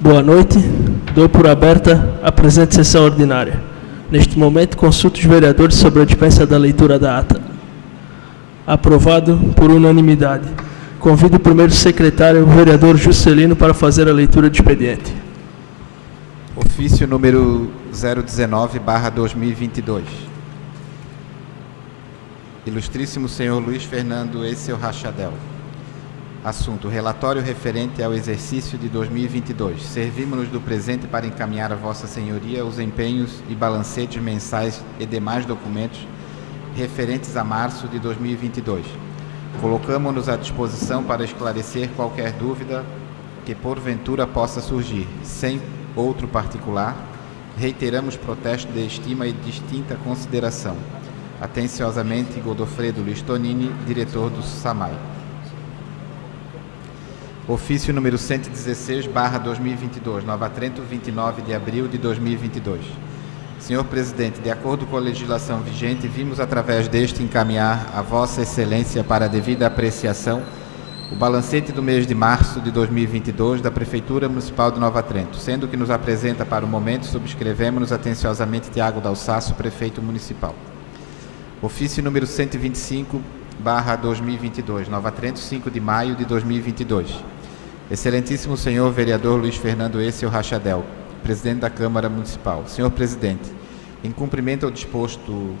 Boa noite. Dou por aberta a presente sessão ordinária. Neste momento, consulto os vereadores sobre a dispensa da leitura da ata. Aprovado por unanimidade. Convido o primeiro secretário, o vereador Juscelino, para fazer a leitura do expediente. Ofício número 019/2022. Ilustríssimo senhor Luiz Fernando Essel Rachadel. Assunto: relatório referente ao exercício de 2022. Servimos-nos do presente para encaminhar a Vossa Senhoria os empenhos e balancetes mensais e demais documentos referentes a março de 2022. Colocamos-nos à disposição para esclarecer qualquer dúvida que porventura possa surgir. Sem outro particular, reiteramos protesto de estima e distinta consideração. Atenciosamente, Godofredo Luiz Tonini, diretor do SAMAI. Ofício número 116/2022, Nova Trento, 29 de abril de 2022. Senhor Presidente, de acordo com a legislação vigente, vimos através deste encaminhar a Vossa Excelência para a devida apreciação o balancete do mês de março de 2022 da Prefeitura Municipal de Nova Trento, sendo que nos apresenta para o momento, subscrevemos-nos atenciosamente Tiago Dalsasso, Prefeito Municipal. Ofício número 125/2022, Nova Trento, 5 de maio de 2022. Excelentíssimo senhor vereador Luiz Fernando Essel Rachadel, presidente da Câmara Municipal. Senhor Presidente, em cumprimento ao disposto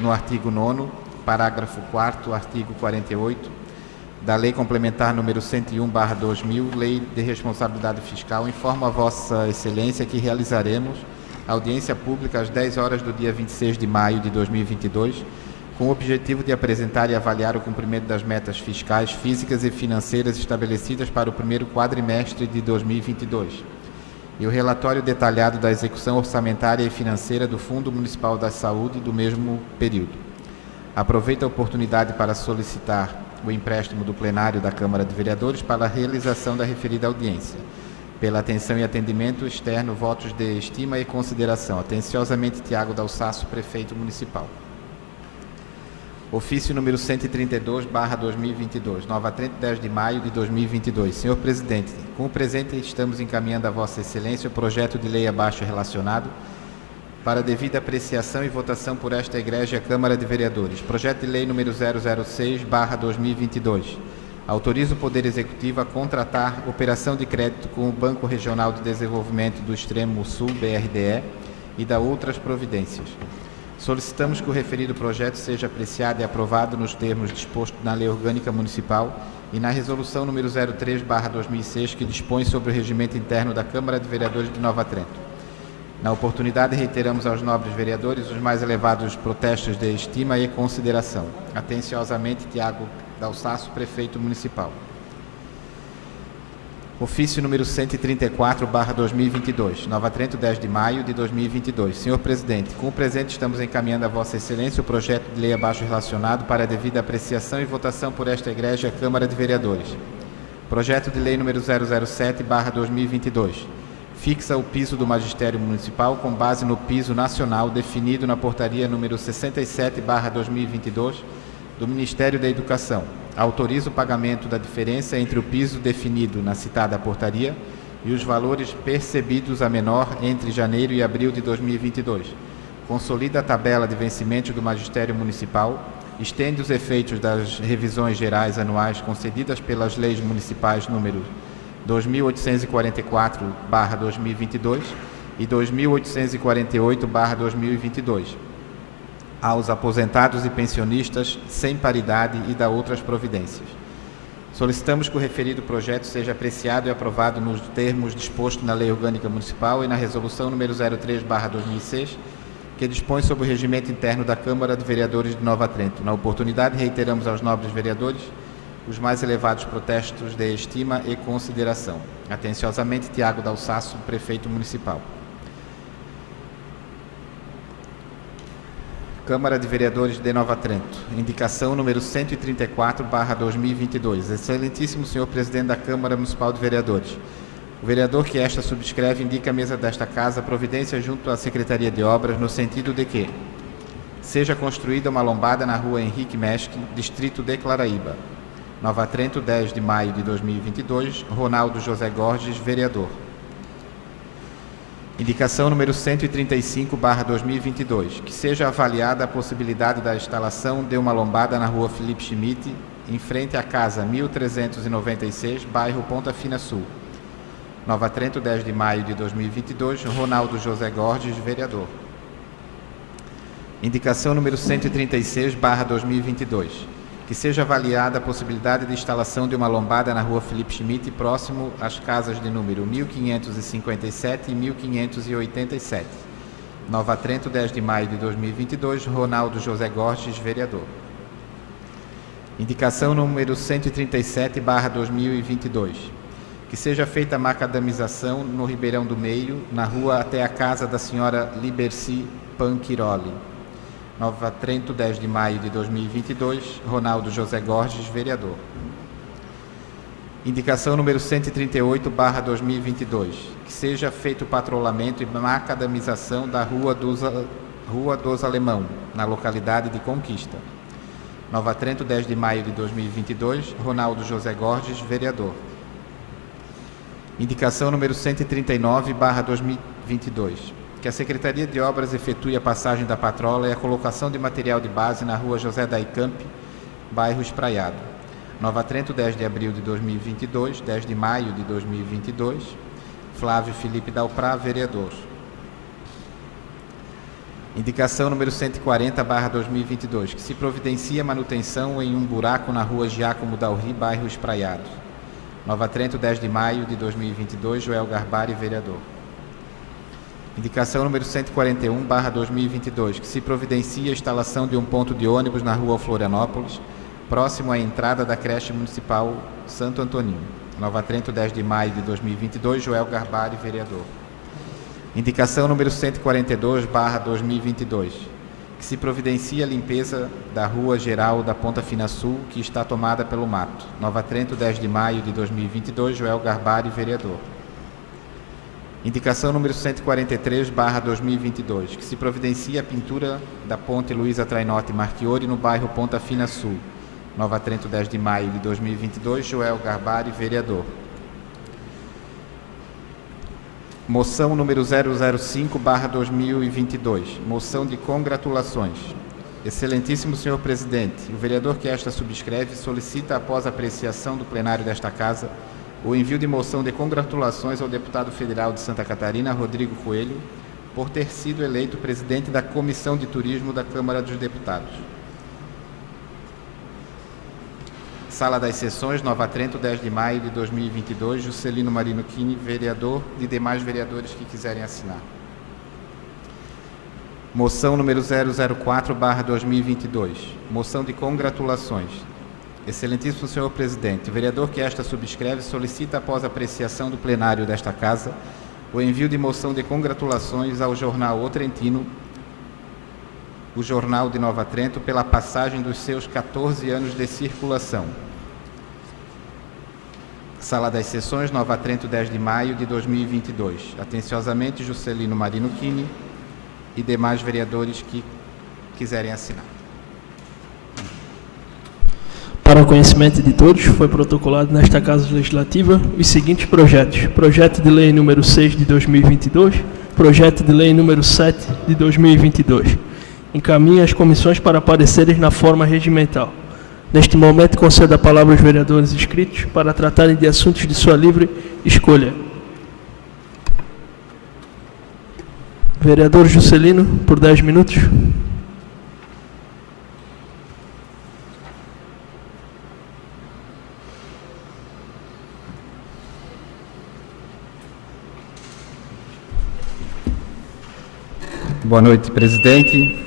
no artigo 9º, parágrafo 4º, artigo 48, da Lei Complementar número 101/2000, Lei de Responsabilidade Fiscal, informo a Vossa Excelência que realizaremos audiência pública às 10 horas do dia 26 de maio de 2022, com o objetivo de apresentar e avaliar o cumprimento das metas fiscais, físicas e financeiras estabelecidas para o primeiro quadrimestre de 2022 e o relatório detalhado da execução orçamentária e financeira do Fundo Municipal da Saúde do mesmo período. Aproveito a oportunidade para solicitar o empréstimo do plenário da Câmara de Vereadores para a realização da referida audiência. Pela atenção e atendimento externo, votos de estima e consideração. Atenciosamente, Tiago Dalsasso, Prefeito Municipal. Ofício número 132/2022, Nova Trento, 10 de maio de 2022. Senhor Presidente, com o presente estamos encaminhando a Vossa Excelência o projeto de lei abaixo relacionado para devida apreciação e votação por esta Igreja e Câmara de Vereadores. Projeto de lei número 006/2022. Autoriza o Poder Executivo a contratar operação de crédito com o Banco Regional de Desenvolvimento do Extremo Sul, BRDE, e da outras providências. Solicitamos que o referido projeto seja apreciado e aprovado nos termos dispostos na Lei Orgânica Municipal e na Resolução número 03/2006, que dispõe sobre o regimento interno da Câmara de Vereadores de Nova Trento. Na oportunidade, reiteramos aos nobres vereadores os mais elevados protestos de estima e consideração. Atenciosamente, Tiago Dalsasso, Prefeito Municipal. Ofício número 134/2022, Nova Trento, 10 de maio de 2022. Senhor Presidente, com o presente estamos encaminhando a Vossa Excelência o projeto de lei abaixo relacionado para a devida apreciação e votação por esta Igreja e a Câmara de Vereadores. Projeto de lei número 007/2022. Fixa o piso do Magistério Municipal com base no piso nacional definido na portaria número 67/2022 do Ministério da Educação. Autoriza o pagamento da diferença entre o piso definido na citada portaria e os valores percebidos a menor entre janeiro e abril de 2022. Consolida a tabela de vencimentos do Magistério Municipal, estende os efeitos das revisões gerais anuais concedidas pelas leis municipais número 2844/2022 e 2848/2022. Aos aposentados e pensionistas sem paridade e da outras providências. Solicitamos que o referido projeto seja apreciado e aprovado nos termos dispostos na Lei Orgânica Municipal e na Resolução número 03/2006, que dispõe sobre o regimento interno da Câmara de Vereadores de Nova Trento. Na oportunidade, reiteramos aos nobres vereadores os mais elevados protestos de estima e consideração. Atenciosamente, Tiago Dalsasso, Prefeito Municipal. Câmara de Vereadores de Nova Trento. Indicação número 134/2022. Excelentíssimo senhor Presidente da Câmara Municipal de Vereadores. O vereador que esta subscreve indica à mesa desta Casa providência junto à Secretaria de Obras no sentido de que seja construída uma lombada na rua Henrique Mesque, distrito de Claraíba. Nova Trento, 10 de maio de 2022. Ronaldo José Gorges, vereador. Indicação número 135/2022, que seja avaliada a possibilidade da instalação de uma lombada na rua Felipe Schmidt, em frente à casa 1396, bairro Ponta Fina Sul. Nova Trento, 10 de maio de 2022, Ronaldo José Gorges, vereador. Indicação número 136/2022, que seja avaliada a possibilidade de instalação de uma lombada na rua Felipe Schmidt, próximo às casas de número 1557 e 1587. Nova Trento, 10 de maio de 2022, Ronaldo José Gorges, vereador. Indicação número 137/2022, que seja feita a macadamização no Ribeirão do Meio, na rua até a casa da senhora Liberci Panquiroli. Nova Trento, 10 de maio de 2022, Ronaldo José Gorges, vereador. Indicação número 138/2022, que seja feito o patrulhamento e macadamização da Rua dos Alemão, na localidade de Conquista. Nova Trento, 10 de maio de 2022, Ronaldo José Gorges, vereador. Indicação número 139/2022, que a Secretaria de Obras efetue a passagem da patrola e a colocação de material de base na rua José Daicamp, bairro Espraiado. Nova Trento, 10 de abril de 2022, 10 de maio de 2022, Flávio Felipe Dalprá, vereador. Indicação número 140/2022, que se providencia manutenção em um buraco na rua Giacomo Dalri, bairro Espraiado. Nova Trento, 10 de maio de 2022, Joel Garbari, vereador. Indicação número 141/2022, que se providencia a instalação de um ponto de ônibus na rua Florianópolis, próximo à entrada da creche municipal Santo Antonino. Nova Trento, 10 de maio de 2022, Joel Garbari, vereador. Indicação número 142/2022, que se providencia a limpeza da rua geral da Ponta Fina Sul, que está tomada pelo mato. Nova Trento, 10 de maio de 2022, Joel Garbari, vereador. Indicação número 143/2022, que se providencia a pintura da ponte Luísa Trainotti Marchiori no bairro Ponta Fina Sul. Nova Trento, 10 de maio de 2022, Joel Garbari, vereador. Moção número 005/2022, moção de congratulações. Excelentíssimo senhor presidente, o vereador que esta subscreve solicita, após apreciação do plenário desta Casa, o envio de moção de congratulações ao deputado federal de Santa Catarina, Rodrigo Coelho, por ter sido eleito presidente da Comissão de Turismo da Câmara dos Deputados. Sala das Sessões, Nova Trento, 10 de maio de 2022, Juscelino Marino Chini, vereador, e demais vereadores que quiserem assinar. Moção número 004/2022, moção de congratulações. Excelentíssimo senhor presidente, o vereador que esta subscreve solicita, após apreciação do plenário desta Casa, o envio de moção de congratulações ao jornal O Trentino, o Jornal de Nova Trento, pela passagem dos seus 14 anos de circulação. Sala das Sessões, Nova Trento, 10 de maio de 2022. Atenciosamente, Juscelino Marino Chini e demais vereadores que quiserem assinar. Para o conhecimento de todos, foi protocolado nesta Casa Legislativa os seguintes projetos: projeto de lei número 6 de 2022, projeto de lei número 7 de 2022. Encaminhe as comissões para pareceres na forma regimental. Neste momento, concedo a palavra aos vereadores inscritos para tratarem de assuntos de sua livre escolha. Vereador Juscelino, por 10 minutos. Boa noite, presidente,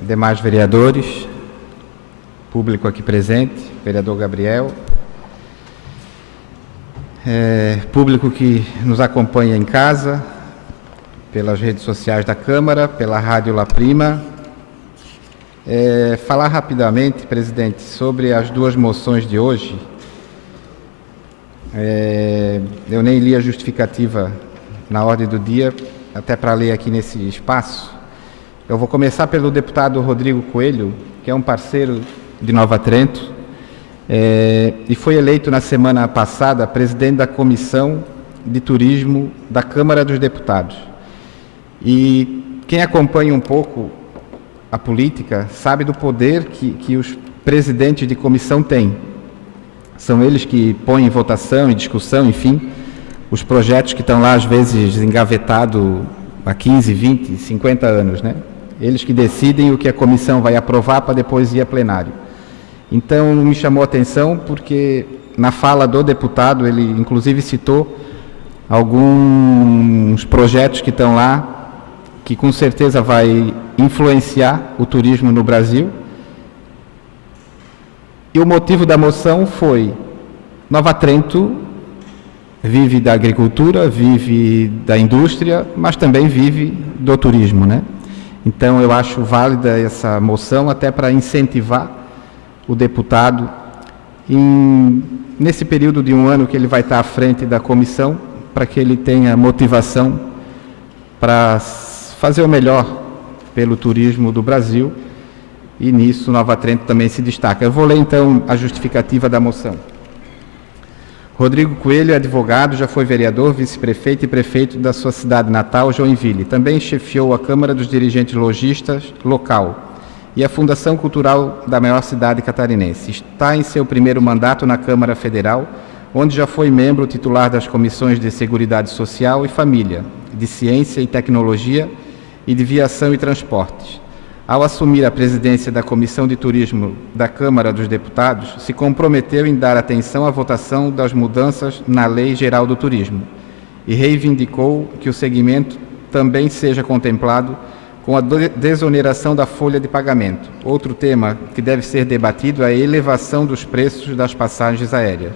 demais vereadores, público aqui presente, vereador Gabriel, público que nos acompanha em casa, pelas redes sociais da Câmara, pela Rádio La Prima. Falar rapidamente, presidente, sobre as duas moções de hoje. Eu nem li a justificativa na ordem do dia, até para ler aqui nesse espaço. Eu vou começar pelo deputado Rodrigo Coelho, que é um parceiro de Nova Trento, e foi eleito na semana passada presidente da Comissão de Turismo da Câmara dos Deputados. E quem acompanha um pouco a política sabe do poder que os presidentes de comissão têm. São eles que põem em votação, em discussão, enfim, os projetos que estão lá, às vezes, engavetados há 15, 20, 50 anos, né? Eles que decidem o que a comissão vai aprovar para depois ir a plenário. Então, me chamou a atenção porque, na fala do deputado, ele inclusive citou alguns projetos que estão lá, que com certeza vai influenciar o turismo no Brasil. E o motivo da moção foi: Nova Trento vive da agricultura, vive da indústria, mas também vive do turismo, né? Então eu acho válida essa moção até para incentivar o deputado nesse período de um ano que ele vai estar à frente da comissão, para que ele tenha motivação para fazer o melhor pelo turismo do Brasil, e nisso Nova Trento também se destaca. Eu vou ler então a justificativa da moção. Rodrigo Coelho é advogado, já foi vereador, vice-prefeito e prefeito da sua cidade natal, Joinville. Também chefiou a Câmara dos Dirigentes Lojistas local e a Fundação Cultural da maior cidade catarinense. Está em seu primeiro mandato na Câmara Federal, onde já foi membro titular das comissões de Seguridade Social e Família, de Ciência e Tecnologia e de Viação e Transportes. Ao assumir a presidência da Comissão de Turismo da Câmara dos Deputados, se comprometeu em dar atenção à votação das mudanças na Lei Geral do Turismo e reivindicou que o segmento também seja contemplado com a desoneração da folha de pagamento. Outro tema que deve ser debatido é a elevação dos preços das passagens aéreas.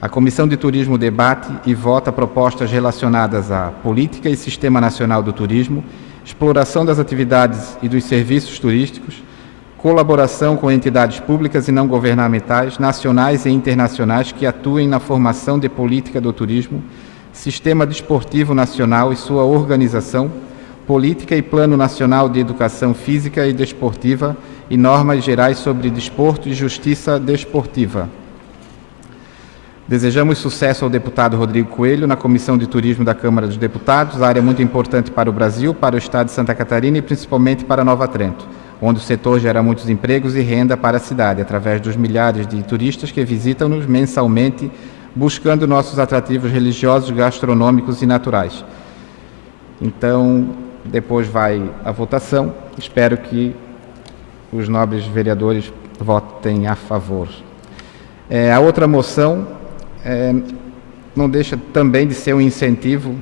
A Comissão de Turismo debate e vota propostas relacionadas à política e sistema nacional do turismo, exploração das atividades e dos serviços turísticos, colaboração com entidades públicas e não governamentais, nacionais e internacionais que atuem na formação de política do turismo, sistema desportivo nacional e sua organização, política e plano nacional de educação física e desportiva e normas gerais sobre desporto e justiça desportiva. Desejamos sucesso ao deputado Rodrigo Coelho na Comissão de Turismo da Câmara dos Deputados, área muito importante para o Brasil, para o estado de Santa Catarina e principalmente para Nova Trento, onde o setor gera muitos empregos e renda para a cidade, através dos milhares de turistas que visitam-nos mensalmente, buscando nossos atrativos religiosos, gastronômicos e naturais. Então, depois vai a votação. Espero que os nobres vereadores votem a favor. A outra moção não deixa também de ser um incentivo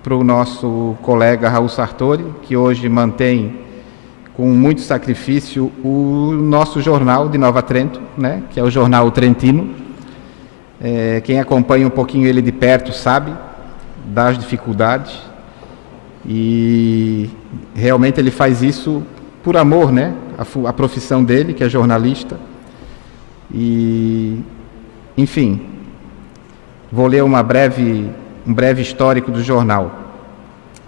para o nosso colega Raul Sartori, que hoje mantém com muito sacrifício o nosso jornal de Nova Trento, né, que é o Jornal Trentino. Quem acompanha um pouquinho ele de perto sabe das dificuldades e realmente ele faz isso por amor, né, a profissão dele, que é jornalista. E, enfim, vou ler um breve histórico do jornal.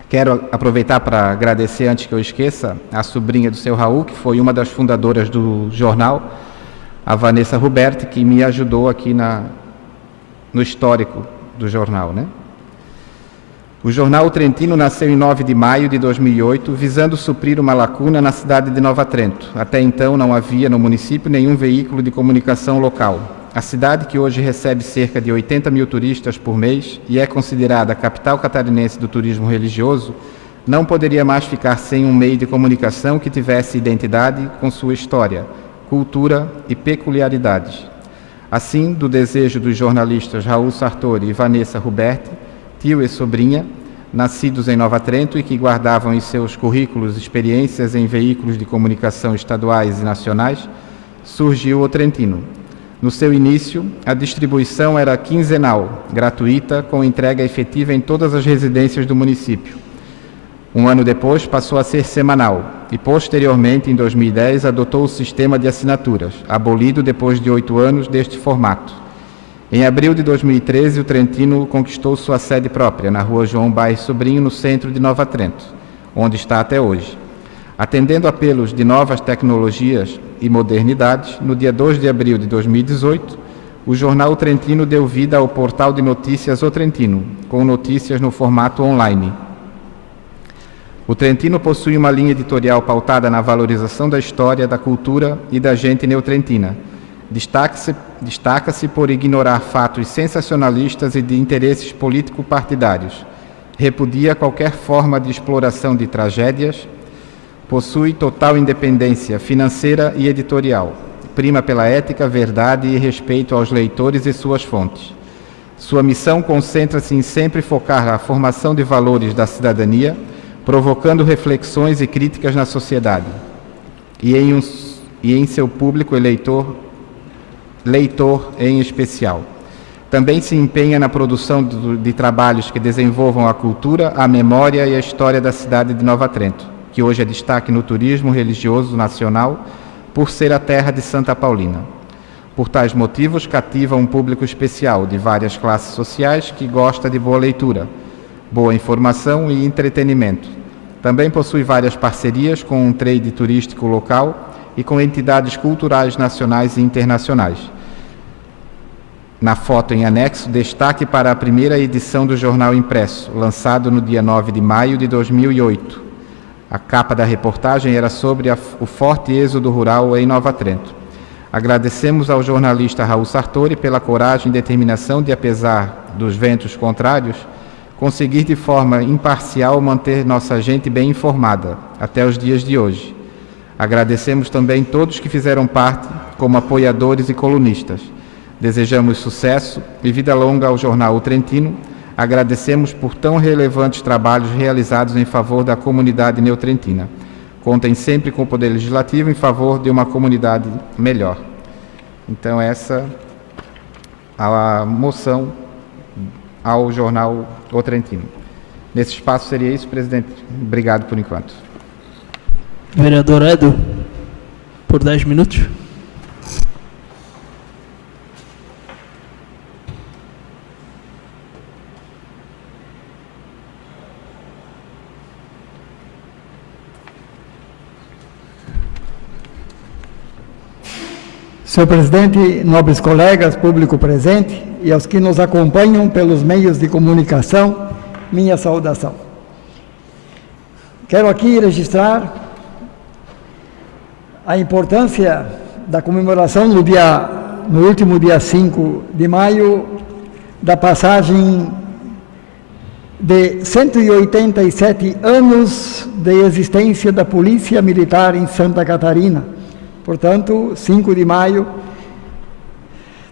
Quero aproveitar para agradecer, antes que eu esqueça, a sobrinha do seu Raul, que foi uma das fundadoras do jornal, a Vanessa Ruberti, que me ajudou aqui no histórico do jornal, né? O Jornal Trentino nasceu em 9 de maio de 2008, visando suprir uma lacuna na cidade de Nova Trento. Até então não havia no município nenhum veículo de comunicação local. A cidade, que hoje recebe cerca de 80 mil turistas por mês e é considerada a capital catarinense do turismo religioso, não poderia mais ficar sem um meio de comunicação que tivesse identidade com sua história, cultura e peculiaridades. Assim, do desejo dos jornalistas Raul Sartori e Vanessa Ruberti, tio e sobrinha, nascidos em Nova Trento e que guardavam em seus currículos experiências em veículos de comunicação estaduais e nacionais, surgiu o Trentino. No seu início, a distribuição era quinzenal, gratuita, com entrega efetiva em todas as residências do município. Um ano depois, passou a ser semanal e, posteriormente, em 2010, adotou o sistema de assinaturas, abolido depois de 8 anos deste formato. Em abril de 2013, o Trentino conquistou sua sede própria, na rua João Bairro Sobrinho, no centro de Nova Trento, onde está até hoje. Atendendo apelos de novas tecnologias e modernidades, no dia 2 de abril de 2018, o jornal O Trentino deu vida ao portal de notícias O Trentino, com notícias no formato online. O Trentino possui uma linha editorial pautada na valorização da história, da cultura e da gente neotrentina. Destaca-se por ignorar fatos sensacionalistas e de interesses político-partidários. Repudia qualquer forma de exploração de tragédias. Possui total independência financeira e editorial. Prima pela ética, verdade e respeito aos leitores e suas fontes. Sua missão concentra-se em sempre focar a formação de valores da cidadania, provocando reflexões e críticas na sociedade, e em seu público leitor em especial. Também se empenha na produção de trabalhos que desenvolvam a cultura, a memória e a história da cidade de Nova Trento, que hoje é destaque no turismo religioso nacional, por ser a terra de Santa Paulina. Por tais motivos, cativa um público especial de várias classes sociais que gosta de boa leitura, boa informação e entretenimento. Também possui várias parcerias com um trade turístico local e com entidades culturais nacionais e internacionais. Na foto em anexo, destaque para a primeira edição do jornal impresso, lançado no dia 9 de maio de 2008. A capa da reportagem era sobre o forte êxodo rural em Nova Trento. Agradecemos ao jornalista Raul Sartori pela coragem e determinação de, apesar dos ventos contrários, conseguir de forma imparcial manter nossa gente bem informada até os dias de hoje. Agradecemos também todos que fizeram parte como apoiadores e colunistas. Desejamos sucesso e vida longa ao jornal O Trentino. Agradecemos por tão relevantes trabalhos realizados em favor da comunidade neotrentina. Contem sempre com o Poder Legislativo em favor de uma comunidade melhor. Então, essa a moção ao jornal O Trentino. Nesse espaço seria isso, presidente. Obrigado por enquanto. Vereador Edo, por 10 minutos. Senhor presidente, nobres colegas, público presente e aos que nos acompanham pelos meios de comunicação, minha saudação. Quero aqui registrar a importância da comemoração no último dia 5 de maio, da passagem de 187 anos de existência da Polícia Militar em Santa Catarina. Portanto, 5 de maio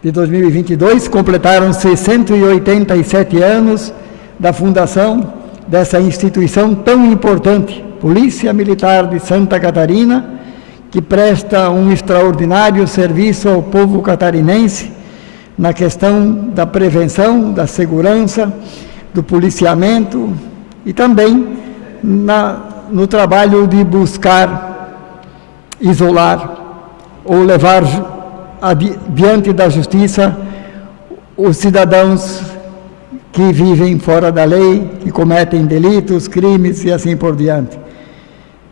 de 2022, completaram-se 187 anos da fundação dessa instituição tão importante, Polícia Militar de Santa Catarina, que presta um extraordinário serviço ao povo catarinense na questão da prevenção, da segurança, do policiamento e também no trabalho de buscar, isolar ou levar diante da justiça os cidadãos que vivem fora da lei, que cometem delitos, crimes e assim por diante.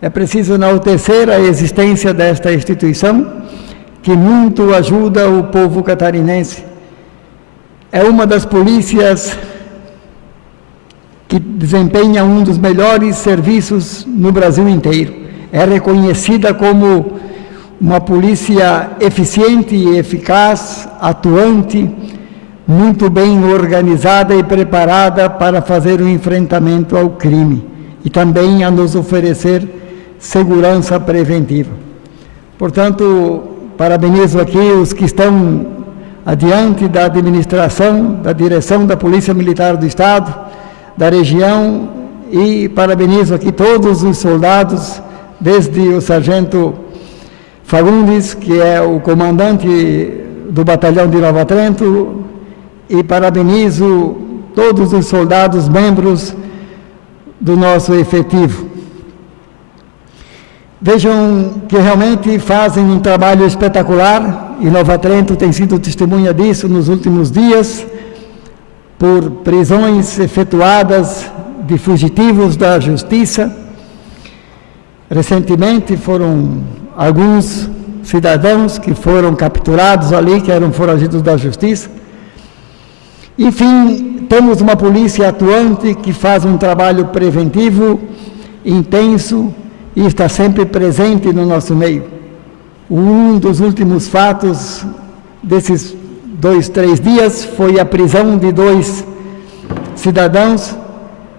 É preciso enaltecer a existência desta instituição, que muito ajuda o povo catarinense. É uma das polícias que desempenha um dos melhores serviços no Brasil inteiro. É reconhecida como uma polícia eficiente e eficaz, atuante, muito bem organizada e preparada para fazer o enfrentamento ao crime e também a nos oferecer segurança preventiva. Portanto, parabenizo aqui os que estão adiante da administração, da direção da Polícia Militar do Estado, da região, e parabenizo aqui todos os soldados, desde o sargento Fagundes, que é o comandante do batalhão de Nova Trento, e parabenizo todos os soldados membros do nosso efetivo. Vejam que realmente fazem um trabalho espetacular, e Nova Trento tem sido testemunha disso nos últimos dias, por prisões efetuadas de fugitivos da justiça. Recentemente foram alguns cidadãos que foram capturados ali, que eram foragidos da justiça. Enfim, temos uma polícia atuante que faz um trabalho preventivo, intenso, e está sempre presente no nosso meio. Um dos últimos fatos desses 2, 3 dias foi a prisão de 2 cidadãos,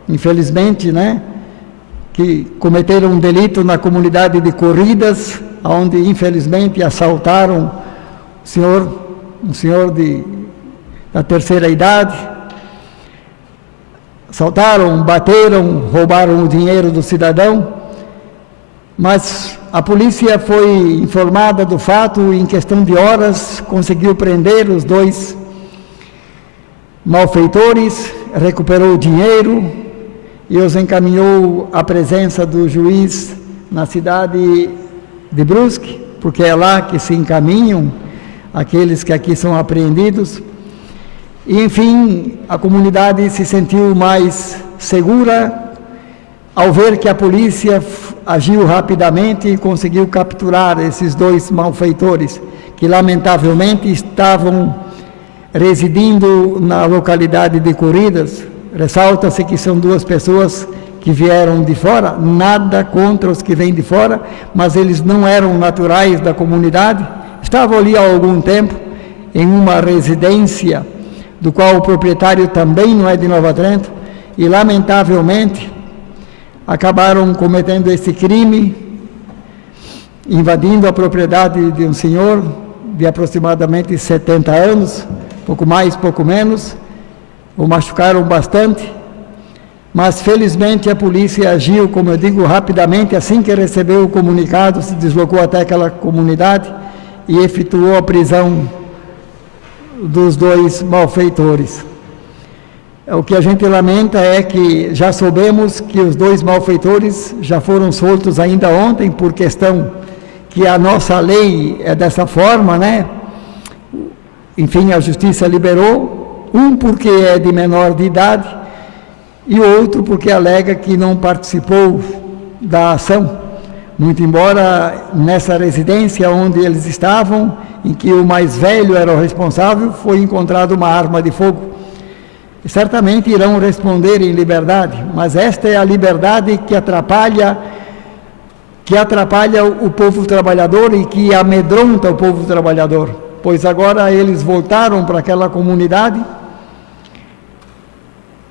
infelizmente, que cometeram um delito na comunidade de Corridas, onde infelizmente assaltaram um senhor da terceira idade, assaltaram, bateram, roubaram o dinheiro do cidadão, mas a polícia foi informada do fato e em questão de horas conseguiu prender os 2 malfeitores, recuperou o dinheiro e os encaminhou à presença do juiz na cidade de Brusque, porque é lá que se encaminham aqueles que aqui são apreendidos. E, enfim, a comunidade se sentiu mais segura ao ver que a polícia agiu rapidamente e conseguiu capturar esses 2 malfeitores, que lamentavelmente estavam residindo na localidade de Corridas. Ressalta-se que são 2 pessoas que vieram de fora, nada contra os que vêm de fora, mas eles não eram naturais da comunidade, estavam ali há algum tempo, em uma residência, do qual o proprietário também não é de Nova Trento, e lamentavelmente acabaram cometendo esse crime, invadindo a propriedade de um senhor de aproximadamente 70 anos, pouco mais, pouco menos, o machucaram bastante, mas felizmente a polícia agiu, como eu digo, rapidamente. Assim que recebeu o comunicado, se deslocou até aquela comunidade e efetuou a prisão dos 2 malfeitores. O que a gente lamenta é que já soubemos que os 2 malfeitores já foram soltos ainda ontem, por questão que a nossa lei é dessa forma, Enfim, a justiça liberou, um porque é de menor de idade e outro porque alega que não participou da ação, muito embora nessa residência onde eles estavam, em que o mais velho era o responsável, foi encontrada uma arma de fogo. Certamente irão responder em liberdade, mas esta é a liberdade que atrapalha o povo trabalhador e que amedronta o povo trabalhador, pois agora eles voltaram para aquela comunidade,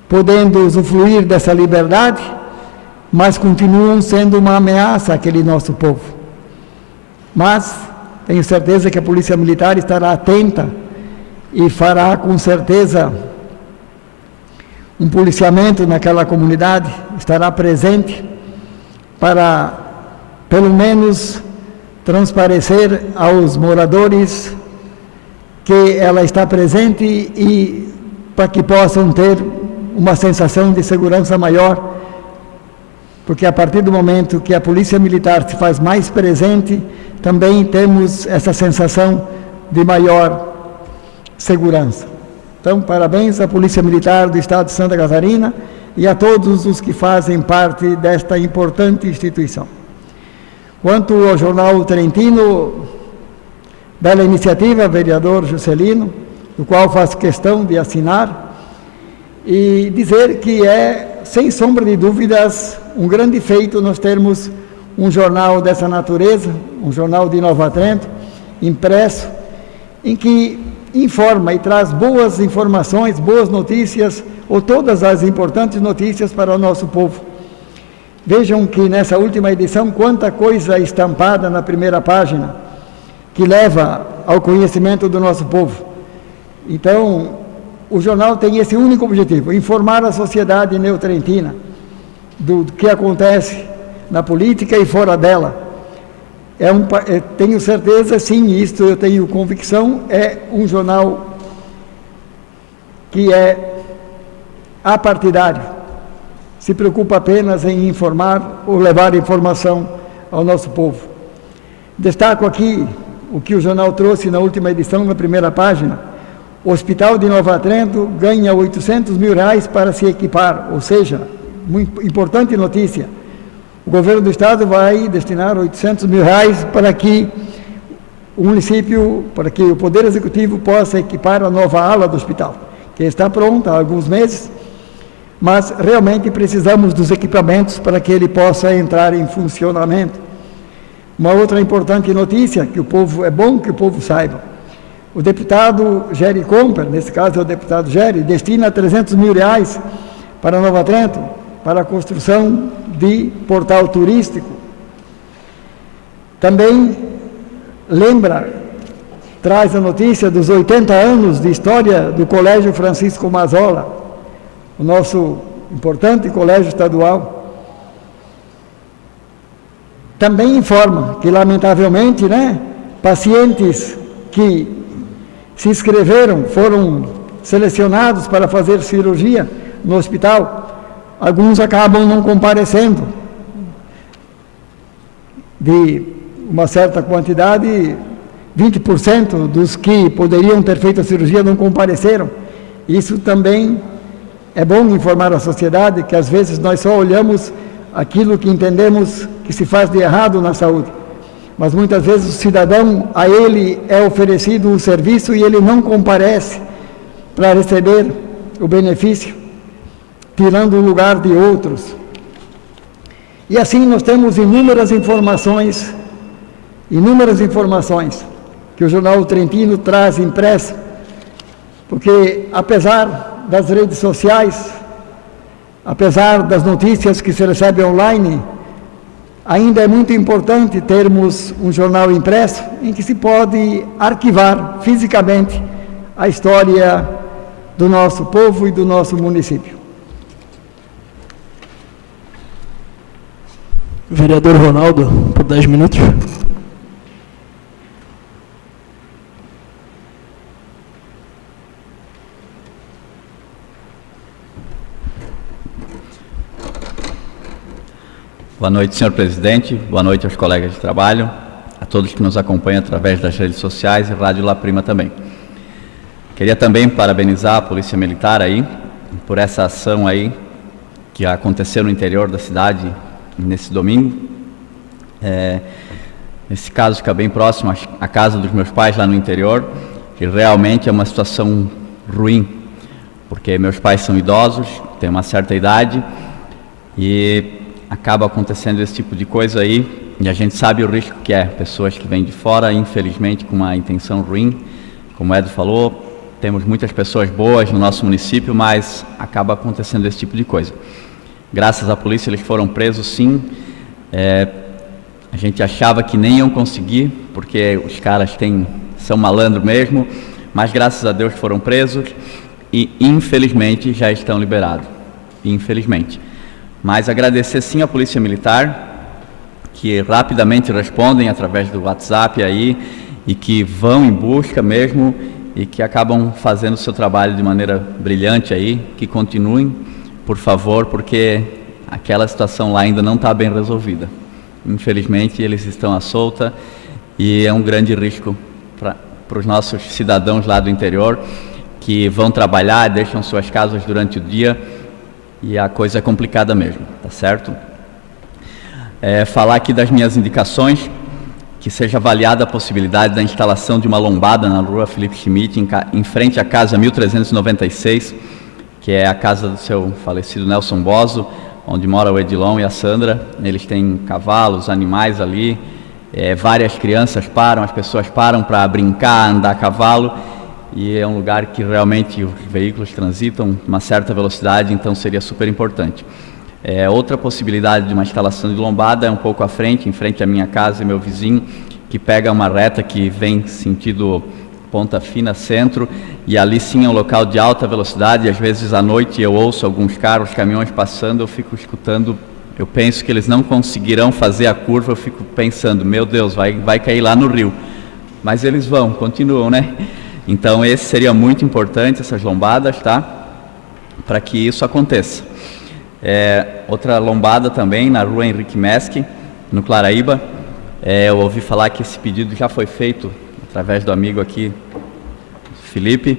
podendo usufruir dessa liberdade, mas continuam sendo uma ameaça àquele nosso povo. Mas tenho certeza que a Polícia Militar estará atenta e fará com certeza um policiamento naquela comunidade, estará presente para, pelo menos, transparecer aos moradores que ela está presente e para que possam ter uma sensação de segurança maior, porque a partir do momento que a Polícia Militar se faz mais presente, também temos essa sensação de maior segurança. Então, parabéns à Polícia Militar do Estado de Santa Catarina e a todos os que fazem parte desta importante instituição. Quanto ao Jornal Trentino, bela iniciativa, vereador Juscelino, do qual faço questão de assinar, e dizer que é, sem sombra de dúvidas, um grande feito nós termos um jornal dessa natureza, um jornal de Nova Trento, impresso, em que informa e traz boas informações, boas notícias, ou todas as importantes notícias para o nosso povo. Vejam que nessa última edição, quanta coisa estampada na primeira página, que leva ao conhecimento do nosso povo. Então, o jornal tem esse único objetivo, informar a sociedade neotrentina do que acontece na política e fora dela. Tenho certeza, sim, isto eu tenho convicção, é um jornal que é apartidário, se preocupa apenas em informar ou levar informação ao nosso povo. Destaco aqui o que o jornal trouxe na última edição, na primeira página. O Hospital de Nova Trento ganha R$800 mil para se equipar, ou seja, muito importante notícia. O governo do estado vai destinar R$800 mil para que o município, para que o Poder Executivo possa equipar a nova ala do hospital, que está pronta há alguns meses, mas realmente precisamos dos equipamentos para que ele possa entrar em funcionamento. Uma outra importante notícia, que o povo, é bom que o povo saiba, o deputado Jerry Comper, nesse caso é o deputado Jerry, destina R$300 mil para Nova Trento, para a construção de portal turístico. Também traz a notícia dos 80 anos de história do Colégio Francisco Mazzola, o nosso importante colégio estadual. Também informa que, lamentavelmente, pacientes que se inscreveram, foram selecionados para fazer cirurgia no hospital, alguns acabam não comparecendo. De uma certa quantidade, 20% dos que poderiam ter feito a cirurgia não compareceram. Isso também é bom informar a sociedade, que às vezes nós só olhamos aquilo que entendemos que se faz de errado na saúde, mas muitas vezes o cidadão, a ele é oferecido um serviço e ele não comparece para receber o benefício, tirando o lugar de outros. E assim nós temos inúmeras informações que o Jornal Trentino traz impressa, porque apesar das redes sociais, apesar das notícias que se recebem online, ainda é muito importante termos um jornal impresso em que se pode arquivar fisicamente a história do nosso povo e do nosso município. Vereador Ronaldo, por 10 minutos. Boa noite, senhor presidente. Boa noite aos colegas de trabalho, a todos que nos acompanham através das redes sociais e Rádio La Prima também. Queria também parabenizar a Polícia Militar aí por essa ação aí que aconteceu no interior da cidade nesse domingo. Esse caso fica bem próximo à casa dos meus pais lá no interior, que realmente é uma situação ruim, porque meus pais são idosos, têm uma certa idade e acaba acontecendo esse tipo de coisa aí, e a gente sabe o risco que é. Pessoas que vêm de fora, infelizmente, com uma intenção ruim, como o Edu falou, temos muitas pessoas boas no nosso município, mas acaba acontecendo esse tipo de coisa. Graças à polícia eles foram presos, sim. A gente achava que nem iam conseguir, porque os caras são malandros mesmo, mas graças a Deus foram presos e infelizmente já estão liberados, infelizmente. Mas agradecer sim à Polícia Militar, que rapidamente respondem através do WhatsApp aí, e que vão em busca mesmo, e que acabam fazendo o seu trabalho de maneira brilhante aí, que continuem, por favor, porque aquela situação lá ainda não está bem resolvida. Infelizmente eles estão à solta, e é um grande risco para os nossos cidadãos lá do interior, que vão trabalhar, deixam suas casas durante o dia, e a coisa é complicada mesmo, tá certo? Falar aqui das minhas indicações, que seja avaliada a possibilidade da instalação de uma lombada na rua Felipe Schmidt, em frente à casa 1396, que é a casa do seu falecido Nelson Bozo, onde mora o Edilon e a Sandra. Eles têm cavalos, animais ali, várias crianças param, as pessoas param para brincar, andar a cavalo, e é um lugar que realmente os veículos transitam uma certa velocidade, então seria super importante. Outra possibilidade de uma instalação de lombada é um pouco à frente, em frente à minha casa e meu vizinho, que pega uma reta que vem sentido Ponta Fina, centro, e ali sim é um local de alta velocidade, e às vezes à noite eu ouço alguns carros, caminhões passando, eu fico escutando, eu penso que eles não conseguirão fazer a curva, eu fico pensando, meu Deus, vai cair lá no rio. Mas eles continuam, né? Então esse seria muito importante, essas lombadas, tá? Para que isso aconteça. Outra lombada também na rua Henrique Mesque, no Claraíba. Eu ouvi falar que esse pedido já foi feito através do amigo aqui, Felipe,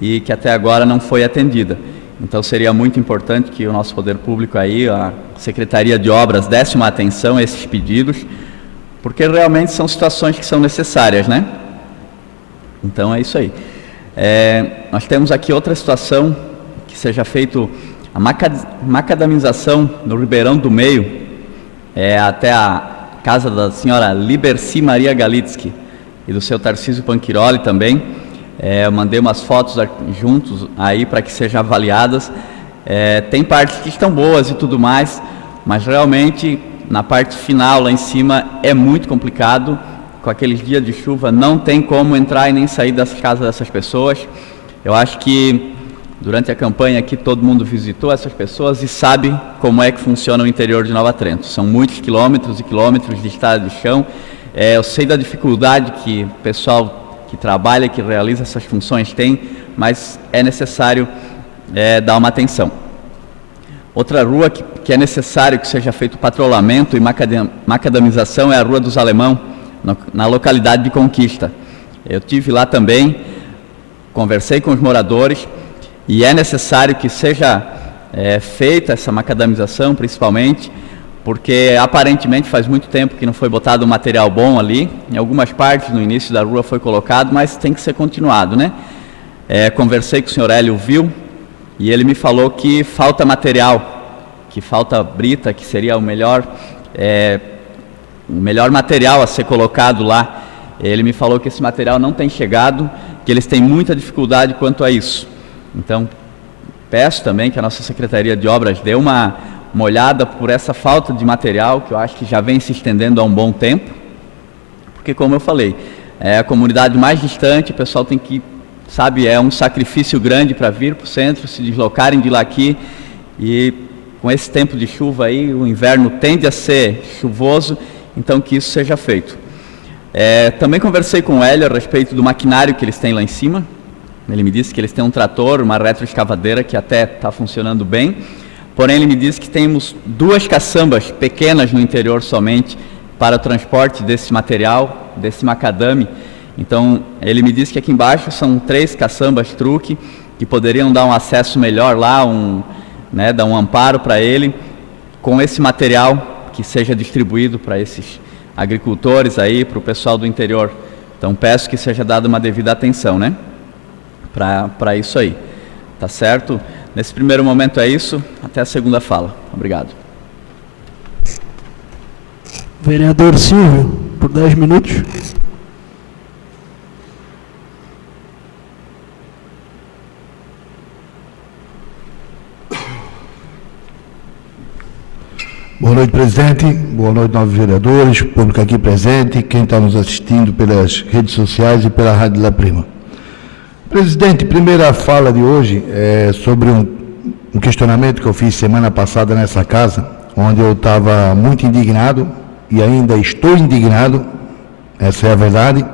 e que até agora não foi atendida. Então seria muito importante que o nosso poder público aí, a Secretaria de Obras, desse uma atenção a esses pedidos, porque realmente são situações que são necessárias, né? Então é isso aí. Nós temos aqui outra situação, que seja feito a macadamização no Ribeirão do Meio, até a casa da senhora Liberci Maria Galitsky e do seu Tarcísio Panquiroli também. Eu mandei umas fotos juntos aí para que sejam avaliadas. Tem partes que estão boas e tudo mais, mas realmente na parte final lá em cima é muito complicado. Com aqueles dias de chuva não tem como entrar e nem sair das casas dessas pessoas. Eu acho que durante a campanha aqui todo mundo visitou essas pessoas e sabe como é que funciona o interior de Nova Trento. São muitos quilômetros e quilômetros de estrada de chão. Eu sei da dificuldade que o pessoal que trabalha, que realiza essas funções tem, mas é necessário dar uma atenção. Outra rua que é necessário que seja feito patrulhamento e macadamização é a Rua dos Alemão, na localidade de Conquista. Eu tive lá também, conversei com os moradores e é necessário que seja feita essa macadamização, principalmente, porque aparentemente faz muito tempo que não foi botado um material bom ali. Em algumas partes no início da rua foi colocado, mas tem que ser continuado, né? Conversei com o senhor Hélio Vil e ele me falou que falta material, que falta brita, que seria o melhor material a ser colocado lá. Ele me falou que esse material não tem chegado, que eles têm muita dificuldade quanto a isso. Então, peço também que a nossa Secretaria de Obras dê uma olhada por essa falta de material, que eu acho que já vem se estendendo há um bom tempo, porque, como eu falei, é a comunidade mais distante, o pessoal tem que, é um sacrifício grande para vir para o centro, se deslocarem de lá aqui, e com esse tempo de chuva aí, o inverno tende a ser chuvoso, então que isso seja feito. Também conversei com o Hélio a respeito do maquinário que eles têm lá em cima. Ele me disse que eles têm um trator, uma retroescavadeira que até está funcionando bem, porém ele me disse que temos 2 caçambas pequenas no interior somente para o transporte desse material, desse macadame. Então ele me disse que aqui embaixo são 3 caçambas truque que poderiam dar um acesso melhor lá, dar um amparo para ele com esse material que seja distribuído para esses agricultores aí, para o pessoal do interior. Então peço que seja dada uma devida atenção, né? Para isso aí, tá certo? Nesse primeiro momento é isso, até a segunda fala. Obrigado. Vereador Silvio, por 10 minutos. Boa noite, presidente. Boa noite, novos vereadores, público aqui presente, quem está nos assistindo pelas redes sociais e pela Rádio La Prima. Presidente, primeira fala de hoje é sobre um questionamento que eu fiz semana passada nessa casa, onde eu estava muito indignado, e ainda estou indignado, essa é a verdade,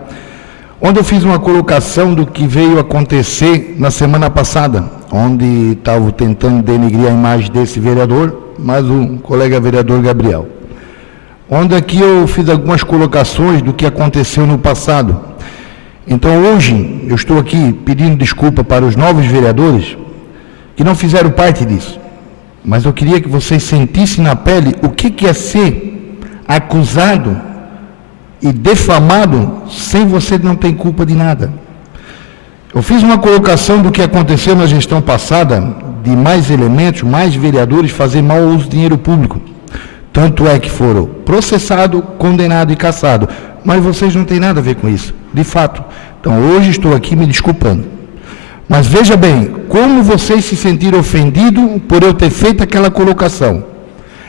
onde eu fiz uma colocação do que veio acontecer na semana passada, onde estava tentando denegrir a imagem desse vereador, mas o colega vereador Gabriel. Onde aqui eu fiz algumas colocações do que aconteceu no passado. Então hoje eu estou aqui pedindo desculpa para os novos vereadores que não fizeram parte disso. Mas eu queria que vocês sentissem na pele o que é ser acusado e defamado sem você não ter culpa de nada. Eu fiz uma colocação do que aconteceu na gestão passada, de mais elementos, mais vereadores fazer mau uso do dinheiro público. Tanto é que foram processados, condenados e caçados. Mas vocês não têm nada a ver com isso, de fato. Então hoje estou aqui me desculpando. Mas veja bem, como vocês se sentiram ofendidos por eu ter feito aquela colocação.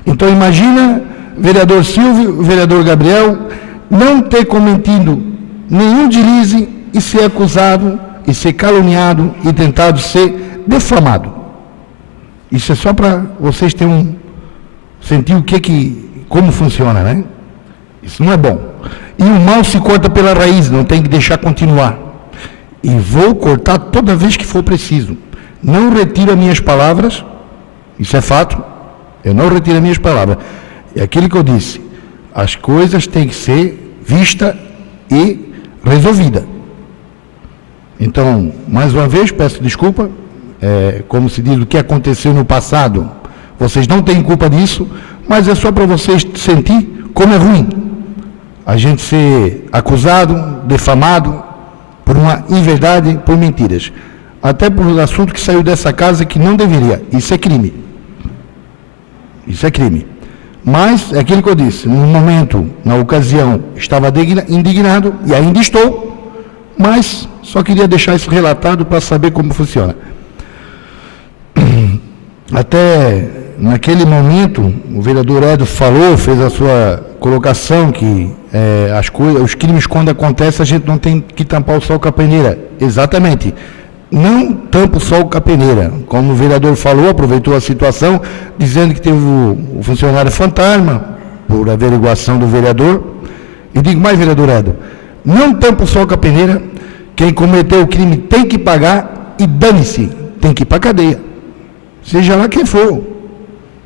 Então imagina, vereador Silvio, vereador Gabriel, não ter cometido nenhum deslize e ser acusado, e ser caluniado e tentado ser defamado. Isso é só para vocês terem sentir como funciona, né? Isso não é bom. E o mal se corta pela raiz, não tem que deixar continuar. E vou cortar toda vez que for preciso. Não retiro as minhas palavras, isso é fato, eu não retiro as minhas palavras. É aquilo que eu disse, as coisas têm que ser vistas e resolvidas. Então, mais uma vez, peço desculpa, como se diz, o que aconteceu no passado, vocês não têm culpa disso, mas é só para vocês sentir como é ruim. a gente ser acusado, defamado por uma inverdade, por mentiras. Até por um assunto que saiu dessa casa que não deveria. Isso é crime. Isso é crime. Mas, é aquilo que eu disse, no momento, na ocasião, estava indignado, e ainda estou, mas só queria deixar isso relatado para saber como funciona. Até naquele momento, o vereador Edo falou, fez a sua colocação, que os crimes, quando acontecem, a gente não tem que tampar o sol com a peneira. Exatamente. Não tampa o sol com a peneira. Como o vereador falou, aproveitou a situação, dizendo que teve o funcionário fantasma, por averiguação do vereador. E digo mais, vereador Edo, não tampa o sol com a peneira, quem cometeu o crime tem que pagar e dane-se, tem que ir para a cadeia. Seja lá quem for.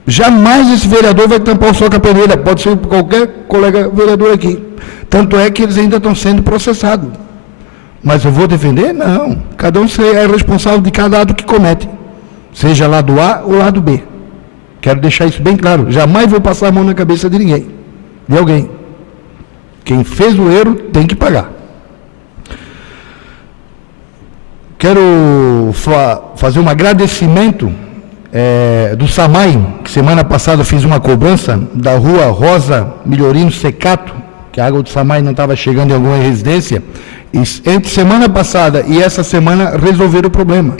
Jamais esse vereador vai tampar o sol com a peneira, pode ser qualquer colega vereador aqui. Tanto é que eles ainda estão sendo processados. Mas eu vou defender? Não. Cada um é responsável de cada ato que comete. Seja lado A ou lado B. Quero deixar isso bem claro. Jamais vou passar a mão na cabeça de ninguém. De alguém. Quem fez o erro tem que pagar. Quero fazer um agradecimento do SAMAI, que semana passada eu fiz uma cobrança da rua Rosa Milhorino Secato, que a água do SAMAI não estava chegando em alguma residência. E entre semana passada e essa semana resolveram o problema.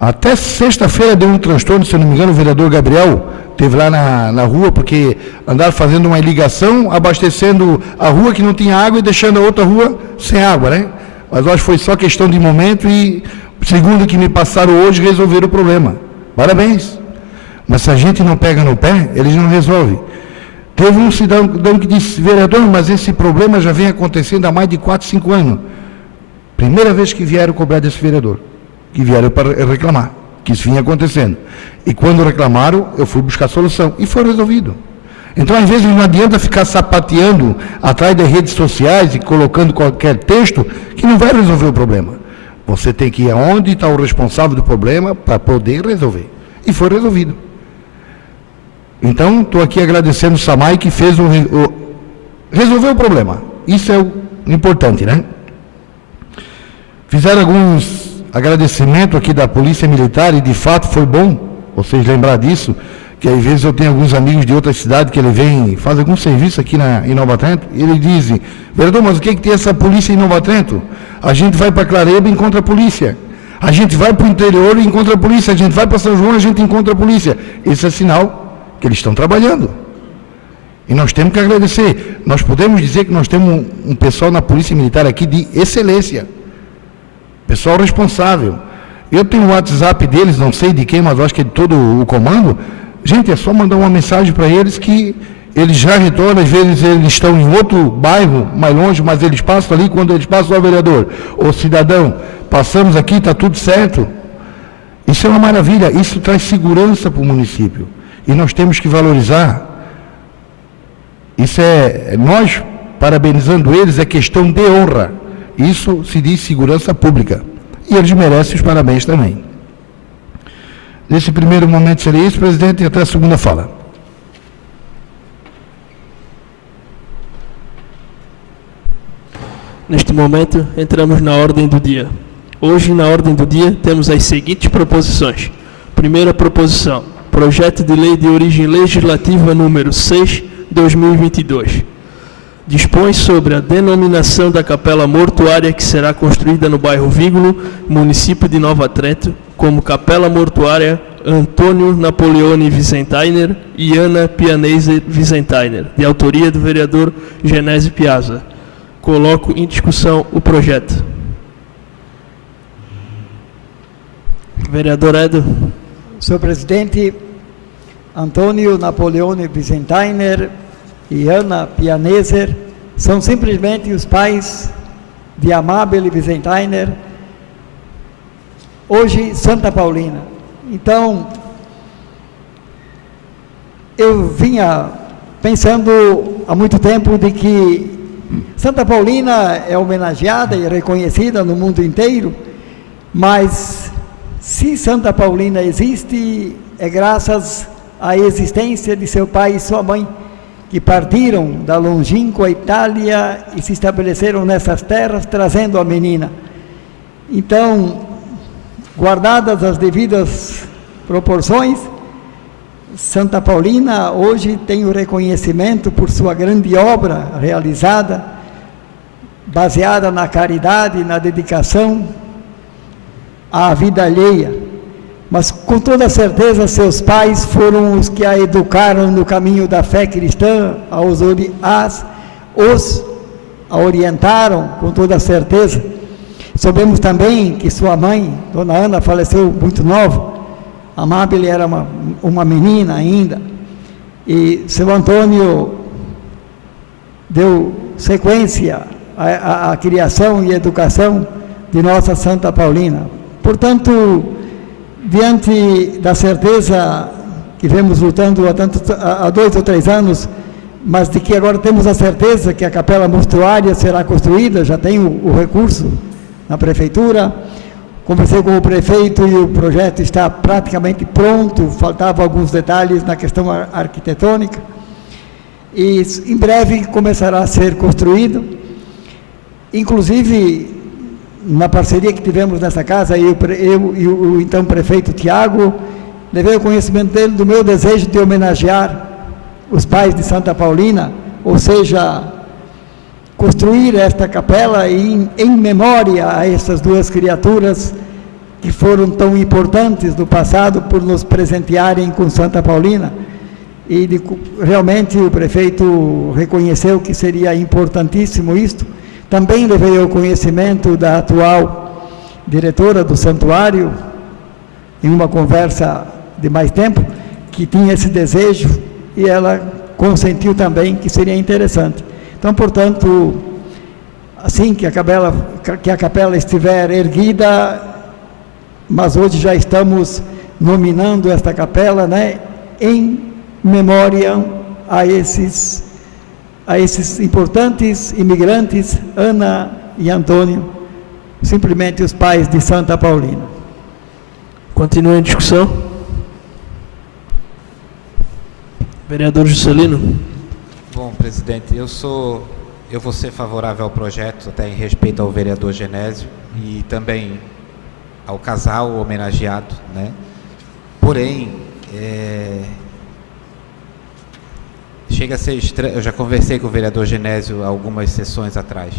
Até sexta-feira deu um transtorno, se eu não me engano, o vereador Gabriel esteve lá na rua, porque andaram fazendo uma ligação, abastecendo a rua que não tinha água e deixando a outra rua sem água, né? Mas eu acho que foi só questão de momento e, segundo o que me passaram hoje, resolveram o problema. Parabéns. Mas se a gente não pega no pé, eles não resolvem. Teve um cidadão que disse, vereador, mas esse problema já vem acontecendo há mais de 4, 5 anos. Primeira vez que vieram cobrar desse vereador, que vieram para reclamar, que isso vinha acontecendo. E quando reclamaram, eu fui buscar solução, e foi resolvido. Então, às vezes, não adianta ficar sapateando atrás das redes sociais e colocando qualquer texto que não vai resolver o problema. Você tem que ir aonde está o responsável do problema para poder resolver. E foi resolvido. Então, estou aqui agradecendo o SAMAI que fez resolveu o problema. Isso é o importante, né? Fizeram alguns agradecimentos aqui da Polícia Militar e, de fato, foi bom vocês lembrar disso, que às vezes eu tenho alguns amigos de outra cidade que ele vem, faz algum serviço aqui em Nova Trento, e ele diz, vereador, mas o que tem essa polícia em Nova Trento? A gente vai para Clareba e encontra a polícia. A gente vai para o interior e encontra a polícia. A gente vai para São João e a gente encontra a polícia. Esse é sinal que eles estão trabalhando. E nós temos que agradecer. Nós podemos dizer que nós temos um pessoal na Polícia Militar aqui de excelência. Pessoal responsável. Eu tenho o WhatsApp deles, não sei de quem, mas eu acho que é de todo o comando. Gente, é só mandar uma mensagem para eles que eles já retornam. Às vezes eles estão em outro bairro, mais longe, mas eles passam ali. Quando eles passam, ó, vereador, ô cidadão, passamos aqui, está tudo certo. Isso é uma maravilha. Isso traz segurança para o município. E nós temos que valorizar. Isso nós, parabenizando eles, é questão de honra. Isso se diz segurança pública. E eles merecem os parabéns também. Nesse primeiro momento seria isso, presidente, e até a segunda fala. Neste momento, entramos na ordem do dia. Hoje, na ordem do dia, temos as seguintes proposições. Primeira proposição. Projeto de Lei de Origem Legislativa número 6/2022. Dispõe sobre a denominação da capela mortuária que será construída no bairro Vígulo, município de Nova Trento, como Capela Mortuária Antônio Napoleone Visentainer e Ana Pianese Visentainer, de autoria do vereador Genésio Piazza. Coloco em discussão o projeto. Vereador Edo. Senhor presidente, Antônio Napoleone Visentainer e Ana Pianese são simplesmente os pais de Amabile Visentainer, hoje Santa Paulina. Então, eu vinha pensando há muito tempo de que Santa Paulina é homenageada e reconhecida no mundo inteiro, mas se Santa Paulina existe, é graças à existência de seu pai e sua mãe, que partiram da longínqua Itália e se estabeleceram nessas terras, trazendo a menina. Então, guardadas as devidas proporções, Santa Paulina hoje tem o reconhecimento por sua grande obra realizada, baseada na caridade, na dedicação à vida alheia. Mas com toda certeza seus pais foram os que a educaram no caminho da fé cristã, os orientaram com toda certeza. Sabemos também que sua mãe, Dona Ana, faleceu muito nova. A Amábile era uma menina ainda. E seu Antônio deu sequência à criação e educação de nossa Santa Paulina. Portanto, diante da certeza que vemos lutando há 2 ou 3 anos, mas de que agora temos a certeza que a capela mortuária será construída, já tem o recurso na prefeitura. Conversei com o prefeito e o projeto está praticamente pronto, faltavam alguns detalhes na questão arquitetônica, e em breve começará a ser construído. Inclusive, na parceria que tivemos nessa casa, eu e o então prefeito Tiago, levei o conhecimento dele do meu desejo de homenagear os pais de Santa Paulina, ou seja, construir esta capela em memória a essas 2 criaturas que foram tão importantes no passado por nos presentearem com Santa Paulina. E realmente o prefeito reconheceu que seria importantíssimo isto. Também levei ao conhecimento da atual diretora do santuário, em uma conversa de mais tempo, que tinha esse desejo, e ela consentiu também que seria interessante. Então, portanto, assim que a capela estiver erguida, mas hoje já estamos nominando esta capela, né, em memória a esses importantes imigrantes, Ana e Antônio, simplesmente os pais de Santa Paulina. Continua a discussão. Vereador Juscelino. Bom, presidente, eu vou ser favorável ao projeto, até em respeito ao vereador Genésio e também ao casal homenageado, né? Porém, chega a ser estranho. Eu já conversei com o vereador Genésio algumas sessões atrás.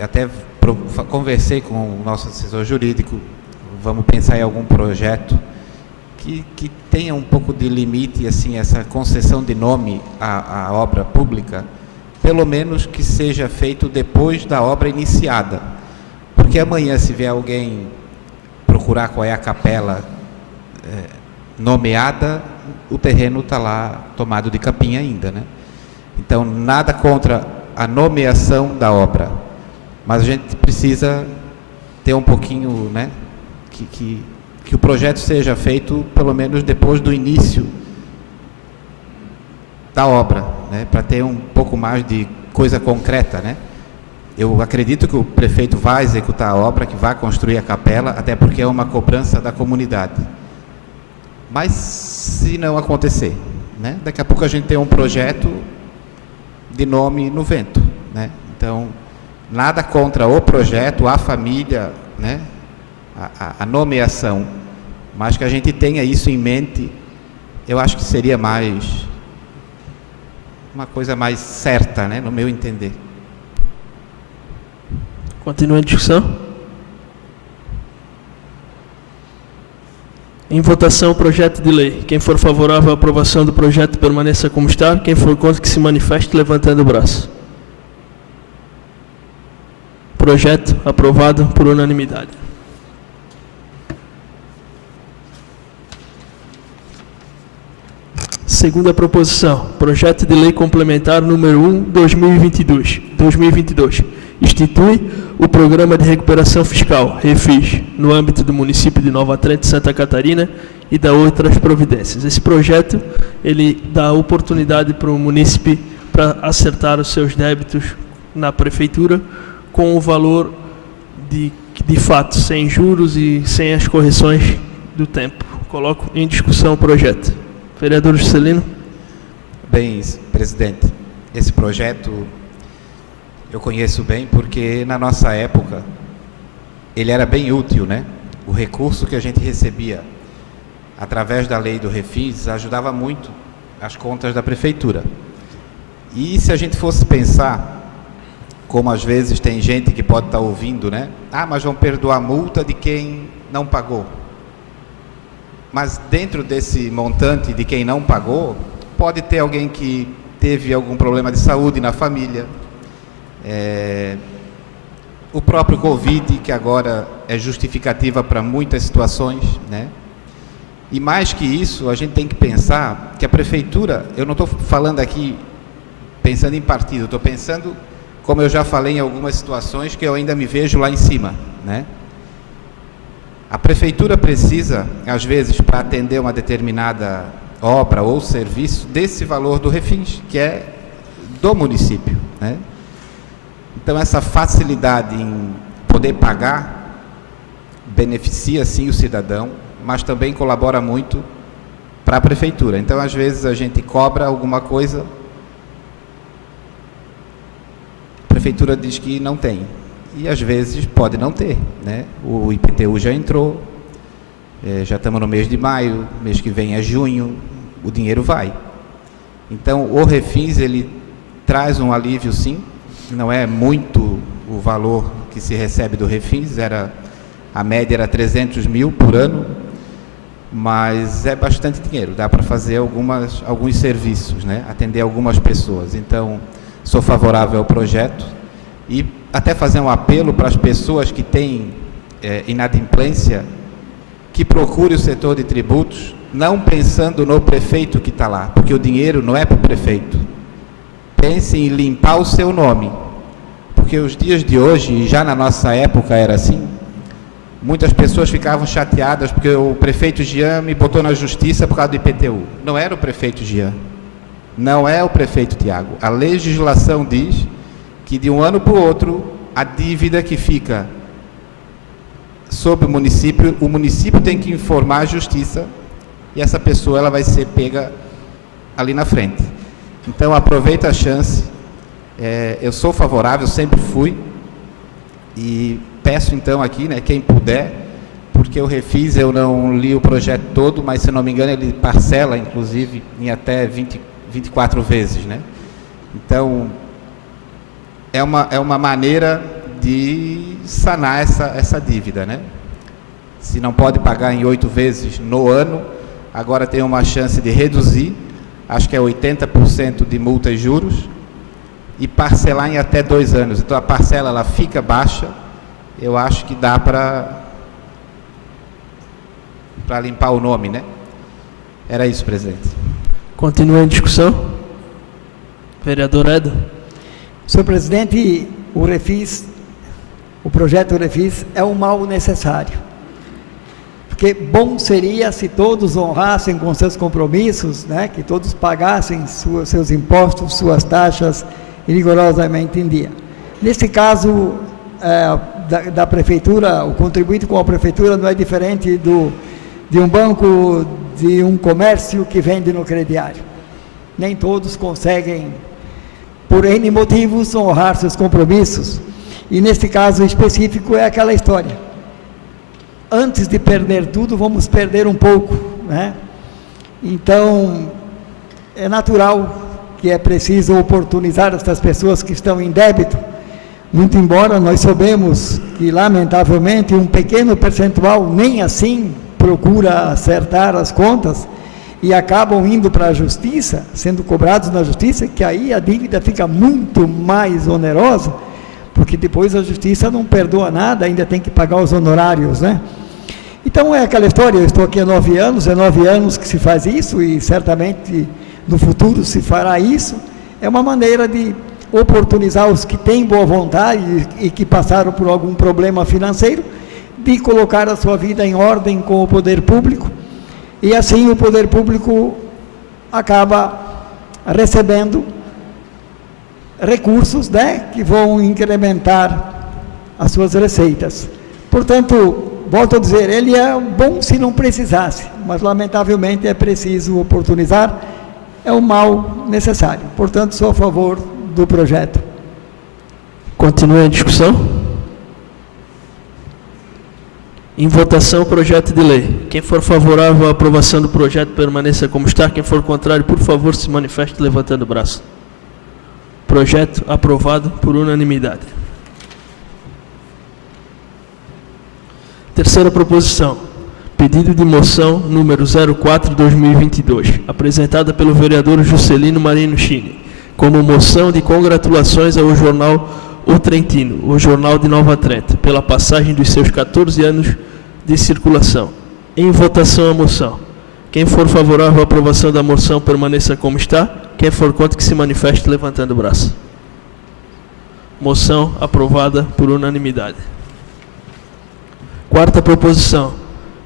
Até conversei com o nosso assessor jurídico. Vamos pensar em algum projeto que tenha um pouco de limite, assim, essa concessão de nome à obra pública, pelo menos que seja feito depois da obra iniciada. Porque amanhã, se vier alguém procurar qual é a capela nomeada, o terreno está lá tomado de capim ainda, né? Então, nada contra a nomeação da obra, mas a gente precisa ter um pouquinho, né, que o projeto seja feito pelo menos depois do início da obra, né, para ter um pouco mais de coisa concreta, né? Eu acredito que o prefeito vai executar a obra, que vai construir a capela, até porque é uma cobrança da comunidade. Mas se não acontecer, né, daqui a pouco a gente tem um projeto de nome no vento, né? Então, nada contra o projeto, a família, né, a nomeação, mas que a gente tenha isso em mente, eu acho que seria uma coisa mais certa, né, no meu entender. Continua a discussão. Em votação, o projeto de lei. Quem for favorável à aprovação do projeto, permaneça como está. Quem for contra, que se manifeste levantando o braço. Projeto aprovado por unanimidade. Segunda proposição. Projeto de lei complementar número 1/2022. Institui o Programa de Recuperação Fiscal, REFIS, no âmbito do município de Nova Trento, Santa Catarina, e dá outras providências. Esse projeto, ele dá oportunidade para o munícipe para acertar os seus débitos na prefeitura com o valor de fato, sem juros e sem as correções do tempo. Coloco em discussão o projeto. Vereador Juscelino. Bem, presidente, esse projeto eu conheço bem porque na nossa época ele era bem útil, né? O recurso que a gente recebia através da lei do Refis ajudava muito as contas da prefeitura. E se a gente fosse pensar, como às vezes tem gente que pode estar ouvindo, né? Ah, mas vão perdoar a multa de quem não pagou. Mas dentro desse montante de quem não pagou, pode ter alguém que teve algum problema de saúde na família, o próprio Covid, que agora é justificativa para muitas situações, né? E mais que isso, a gente tem que pensar que a prefeitura, eu não estou falando aqui pensando em partido, estou pensando, como eu já falei em algumas situações, que eu ainda me vejo lá em cima, né? A prefeitura precisa, às vezes, para atender uma determinada obra ou serviço, desse valor do Refis, que é do município, né? Então, essa facilidade em poder pagar beneficia, sim, o cidadão, mas também colabora muito para a prefeitura. Então, às vezes, a gente cobra alguma coisa, a prefeitura diz que não tem. E, às vezes, pode não ter, né? O IPTU já entrou, já estamos no mês de maio, mês que vem é junho, o dinheiro vai. Então, o Refis, ele traz um alívio, sim. Não é muito o valor que se recebe do Refis, a média era 300 mil por ano, mas é bastante dinheiro, dá para fazer alguns serviços, né? Atender algumas pessoas. Então, sou favorável ao projeto e até fazer um apelo para as pessoas que têm inadimplência, que procure o setor de tributos, não pensando no prefeito que está lá, porque o dinheiro não é para o prefeito. Pense em limpar o seu nome, porque os dias de hoje, e já na nossa época era assim, muitas pessoas ficavam chateadas porque o prefeito Jean me botou na justiça por causa do IPTU. Não era o prefeito Jean, não é o prefeito Tiago. A legislação diz que de um ano para o outro, a dívida que fica sobre o município tem que informar a justiça e essa pessoa ela vai ser pega ali na frente. Então, aproveita a chance, eu sou favorável, sempre fui, e peço então aqui, né, quem puder, porque eu Refis, eu não li o projeto todo, mas se não me engano ele parcela, inclusive, em até 24 vezes, né? Então, é uma maneira de sanar essa dívida, né? Se não pode pagar em 8 vezes no ano, agora tem uma chance de reduzir, acho que é 80% de multa e juros, e parcelar em até 2 anos. Então, a parcela ela fica baixa, eu acho que dá para limpar o nome, né? Era isso, presidente. Continua em discussão. Vereador Eda. Senhor presidente, o projeto Refis é um mal necessário. Porque bom seria se todos honrassem com seus compromissos, né? Que todos pagassem seus impostos, suas taxas rigorosamente em dia. Nesse caso da prefeitura, o contribuinte com a prefeitura não é diferente de um banco, de um comércio que vende no crediário. Nem todos conseguem, por N motivos, honrar seus compromissos. E nesse caso específico é aquela história. Antes de perder tudo, vamos perder um pouco, né? Então, é natural que é preciso oportunizar essas pessoas que estão em débito, muito embora nós sabemos que, lamentavelmente, um pequeno percentual nem assim procura acertar as contas e acabam indo para a justiça, sendo cobrados na justiça, que aí a dívida fica muito mais onerosa, porque depois a justiça não perdoa nada, ainda tem que pagar os honorários, né? Então é aquela história, eu estou aqui há 9 anos, é 9 anos que se faz isso e certamente no futuro se fará isso. É uma maneira de oportunizar os que têm boa vontade e que passaram por algum problema financeiro, de colocar a sua vida em ordem com o poder público, e assim o poder público acaba recebendo recursos, né, que vão incrementar as suas receitas. Portanto, volto a dizer, ele é bom se não precisasse, mas lamentavelmente é preciso oportunizar é um mal necessário. Portanto, sou a favor do projeto. Continue a discussão. Em votação o projeto de lei. Quem for favorável à aprovação do projeto permaneça como está. Quem for contrário, por favor, se manifeste levantando o braço. Projeto aprovado por unanimidade. Terceira proposição. Pedido de moção número 04/2022, apresentada pelo vereador Juscelino Marino Chini, como moção de congratulações ao jornal O Trentino, o jornal de Nova Trento, pela passagem dos seus 14 anos de circulação. Em votação a moção. Quem for favorável à aprovação da moção permaneça como está. Quem for contra que se manifeste levantando o braço. Moção aprovada por unanimidade. Quarta proposição.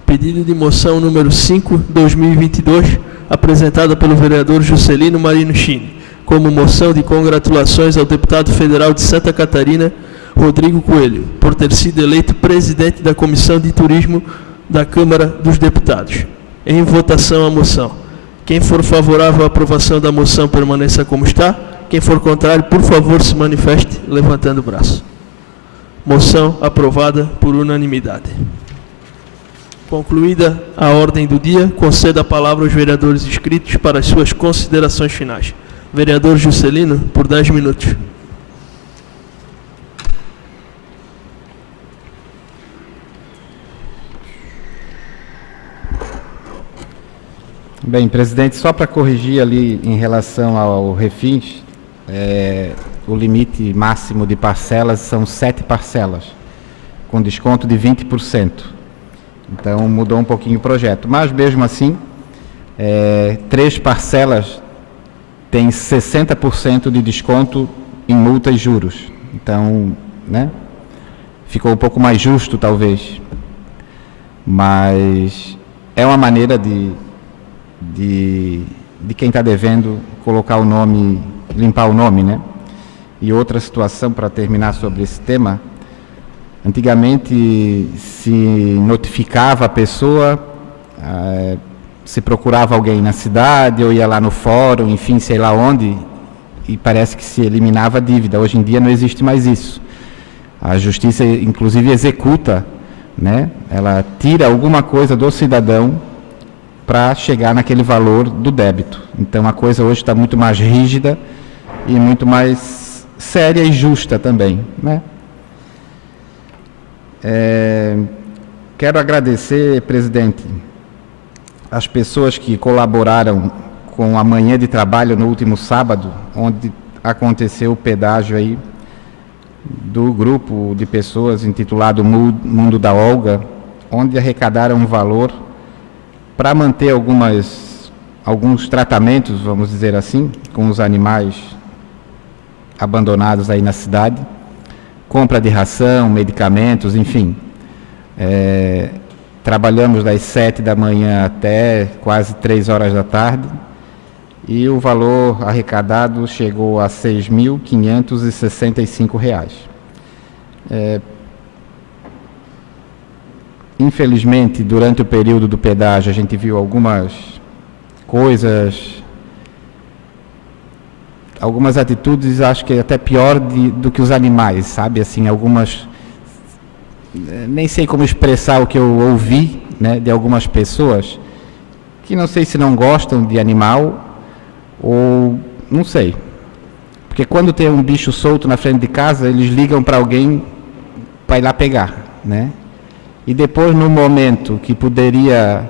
Pedido de moção número 5/2022, apresentada pelo vereador Juscelino Marino Chini, como moção de congratulações ao deputado federal de Santa Catarina, Rodrigo Coelho, por ter sido eleito presidente da Comissão de Turismo da Câmara dos Deputados. Em votação a moção. Quem for favorável à aprovação da moção permaneça como está. Quem for contrário, por favor, se manifeste levantando o braço. Moção aprovada por unanimidade. Concluída a ordem do dia, concedo a palavra aos vereadores inscritos para as suas considerações finais. Vereador Juscelino, por 10 minutos. Bem, presidente, só para corrigir ali em relação ao Refins, o limite máximo de parcelas são 7 parcelas, com desconto de 20%. Então, mudou um pouquinho o projeto. Mas, mesmo assim, 3 parcelas têm 60% de desconto em multa e juros. Então, né, ficou um pouco mais justo, talvez. Mas é uma maneira de quem está devendo colocar o nome, limpar o nome, né? E outra situação, para terminar sobre esse tema, antigamente se notificava a pessoa, se procurava alguém na cidade, ou ia lá no fórum, enfim, sei lá onde, e parece que se eliminava a dívida. Hoje em dia não existe mais isso. A justiça, inclusive, executa, né? Ela tira alguma coisa do cidadão para chegar naquele valor do débito. Então a coisa hoje está muito mais rígida e muito mais séria e justa também, né? Quero agradecer, presidente, as pessoas que colaboraram com a manhã de trabalho no último sábado, onde aconteceu o pedágio aí do grupo de pessoas intitulado Mundo da Olga, onde arrecadaram um valor para manter alguns tratamentos, vamos dizer assim, com os animais abandonados aí na cidade, compra de ração, medicamentos, enfim. Trabalhamos das 7 da manhã até quase 3 horas da tarde e o valor arrecadado chegou a R$ 6.565. Infelizmente, durante o período do pedágio, a gente viu algumas coisas, algumas atitudes, acho que até pior do que os animais, sabe? Assim, algumas, nem sei como expressar o que eu ouvi, né, de algumas pessoas, que não sei se não gostam de animal, ou não sei. Porque quando tem um bicho solto na frente de casa, eles ligam para alguém para ir lá pegar, né? E depois, no momento que poderia,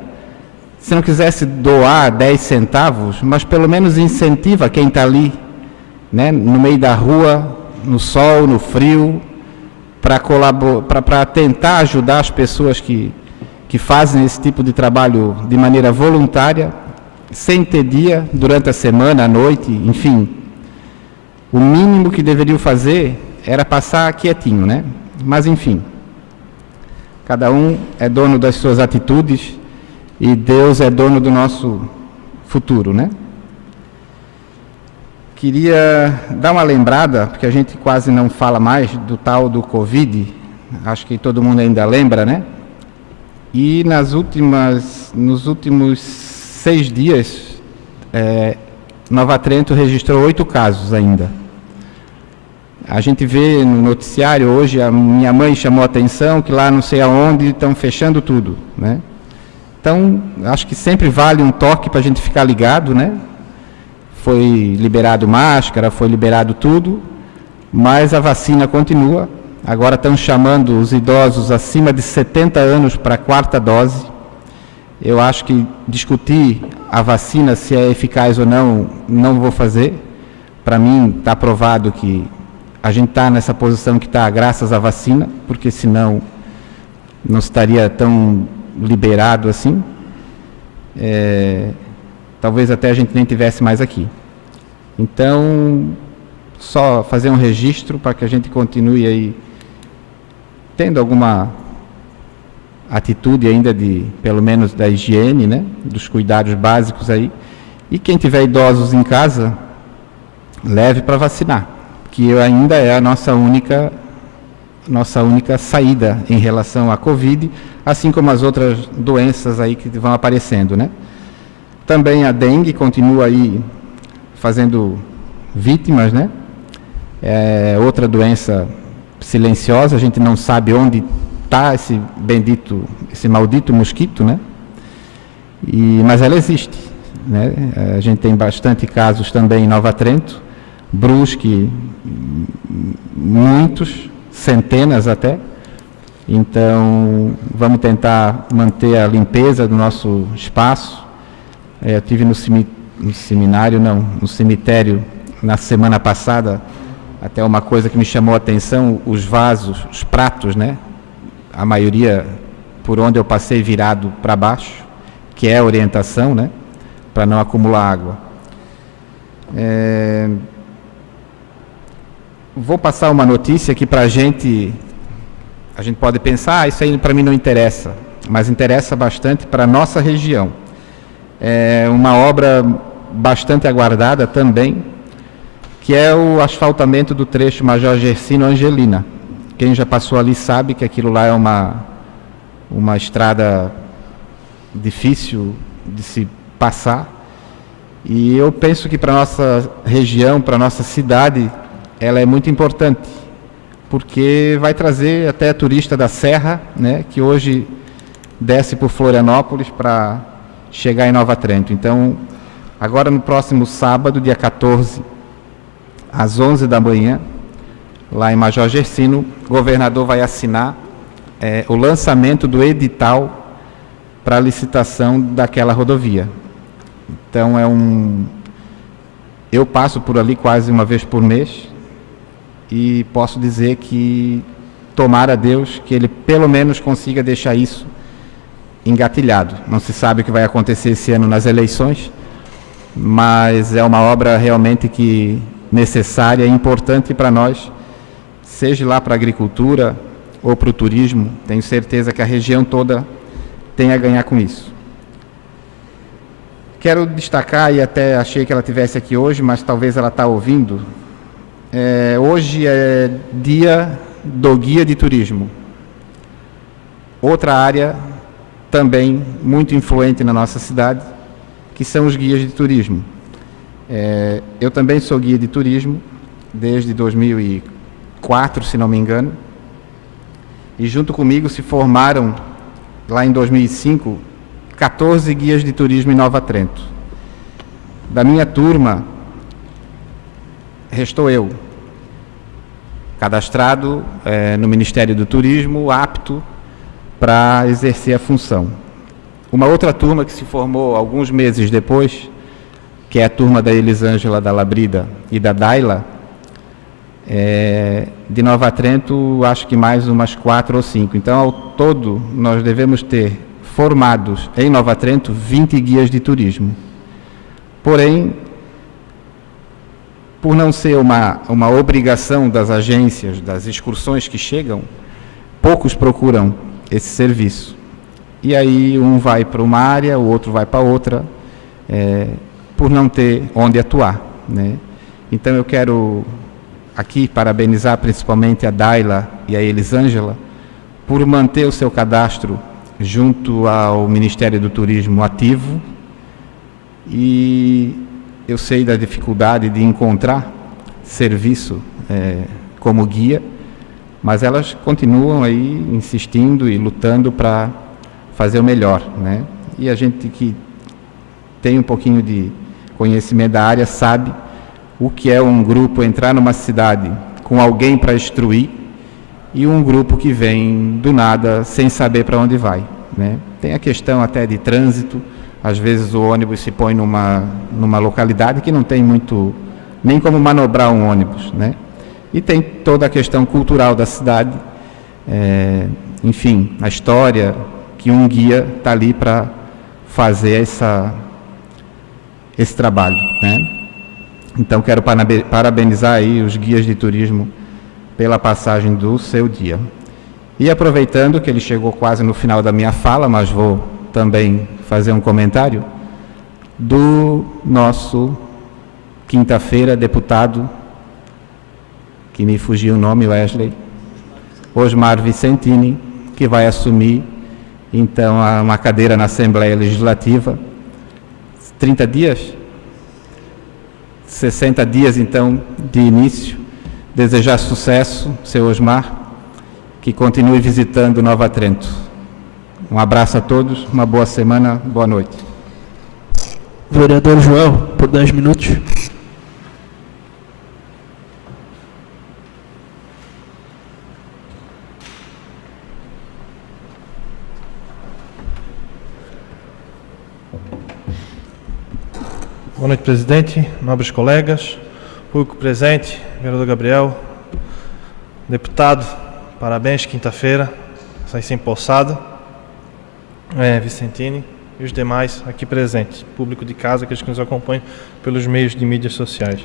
se não quisesse doar 10 centavos, mas pelo menos incentiva quem está ali, né, no meio da rua, no sol, no frio, para tentar ajudar as pessoas que fazem esse tipo de trabalho de maneira voluntária, sem ter dia, durante a semana, à noite, enfim. O mínimo que deveriam fazer era passar quietinho, né? Mas, enfim. Cada um é dono das suas atitudes e Deus é dono do nosso futuro, né? Queria dar uma lembrada, porque a gente quase não fala mais do tal do Covid, acho que todo mundo ainda lembra, né? E nos últimos 6 dias Nova Trento registrou 8 casos ainda. A gente vê no noticiário hoje, a minha mãe chamou a atenção que lá não sei aonde estão fechando tudo, né? Então, acho que sempre vale um toque para a gente ficar ligado, né? Foi liberado máscara, foi liberado tudo, mas a vacina continua. Agora estão chamando os idosos acima de 70 anos para a 4ª dose. Eu acho que discutir a vacina, se é eficaz ou não, não vou fazer. Para mim, está provado que a gente está nessa posição que está graças à vacina, porque senão não estaria tão liberado assim. Talvez até a gente nem tivesse mais aqui. Então, só fazer um registro para que a gente continue aí tendo alguma atitude ainda de, pelo menos da higiene, né, dos cuidados básicos aí. E quem tiver idosos em casa, leve para vacinar, que ainda é a nossa única saída em relação à Covid, assim como as outras doenças aí que vão aparecendo, né? Também a dengue continua aí fazendo vítimas, né? É outra doença silenciosa, a gente não sabe onde está esse maldito mosquito, né? Mas ela existe, né? A gente tem bastante casos também em Nova Trento, Brusque, muitos, centenas até. Então, vamos tentar manter a limpeza do nosso espaço. Eu estive no cemitério na semana passada, até uma coisa que me chamou a atenção, os vasos, os pratos, né? A maioria por onde eu passei virado para baixo, que é a orientação, né? Para não acumular água. Vou passar uma notícia que para a gente pode pensar, isso aí para mim não interessa, mas interessa bastante para a nossa região. É uma obra bastante aguardada também, que é o asfaltamento do trecho Major Gersino Angelina. Quem já passou ali sabe que aquilo lá é uma estrada difícil de se passar. E eu penso que para a nossa região, para a nossa cidade, ela é muito importante, porque vai trazer até turista da Serra, né, que hoje desce por Florianópolis para chegar em Nova Trento. Então, agora no próximo sábado, dia 14, às 11 da manhã, lá em Major Gersino, o governador vai assinar o lançamento do edital para a licitação daquela rodovia. Então, eu passo por ali quase uma vez por mês e posso dizer que, tomara a Deus, que ele pelo menos consiga deixar isso engatilhado. Não se sabe o que vai acontecer esse ano nas eleições, mas é uma obra realmente necessária e importante para nós, seja lá para a agricultura ou para o turismo. Tenho certeza que a região toda tem a ganhar com isso. Quero destacar, e até achei que ela estivesse aqui hoje, mas talvez ela está ouvindo, hoje é dia do guia de turismo. Outra área também muito influente na nossa cidade, que são os guias de turismo. Eu também sou guia de turismo desde 2004, se não me engano, e junto comigo se formaram, lá em 2005, 14 guias de turismo em Nova Trento. Da minha turma, restou eu, cadastrado no Ministério do Turismo, apto para exercer a função. Uma outra turma que se formou alguns meses depois, que é a turma da Elisângela da Labrida e da Daila, de Nova Trento, acho que mais umas 4 ou 5. Então, ao todo, nós devemos ter formados em Nova Trento 20 guias de turismo. Porém, por não ser uma obrigação das agências, das excursões que chegam, poucos procuram esse serviço. E aí um vai para uma área, o outro vai para outra, por não ter onde atuar, né? Então eu quero aqui parabenizar principalmente a Daila e a Elisângela por manter o seu cadastro junto ao Ministério do Turismo ativo e eu sei da dificuldade de encontrar serviço como guia, mas elas continuam aí insistindo e lutando para fazer o melhor, né? E a gente que tem um pouquinho de conhecimento da área sabe o que é um grupo entrar numa cidade com alguém para instruir e um grupo que vem do nada sem saber para onde vai, né? Tem a questão até de trânsito, às vezes o ônibus se põe numa localidade que não tem muito, nem como manobrar um ônibus, né? E tem toda a questão cultural da cidade, enfim, a história, que um guia está ali para fazer esse trabalho, né? Então, quero parabenizar aí os guias de turismo pela passagem do seu dia. E aproveitando que ele chegou quase no final da minha fala, mas vou também fazer um comentário, do nosso, quinta-feira, deputado, que me fugiu o nome, Wesley, Osmar Vicentini, que vai assumir, então, uma cadeira na Assembleia Legislativa, 30 dias? 60 dias, então, de início. Desejar sucesso, seu Osmar, que continue visitando Nova Trento. Um abraço a todos, uma boa semana, boa noite. Vereador Joel, por 10 minutos. Boa noite, presidente, nobres colegas, público presente, vereador Gabriel, deputado, parabéns, quinta-feira, recém-possado, Vicentini e os demais aqui presentes, público de casa, aqueles que nos acompanham pelos meios de mídias sociais.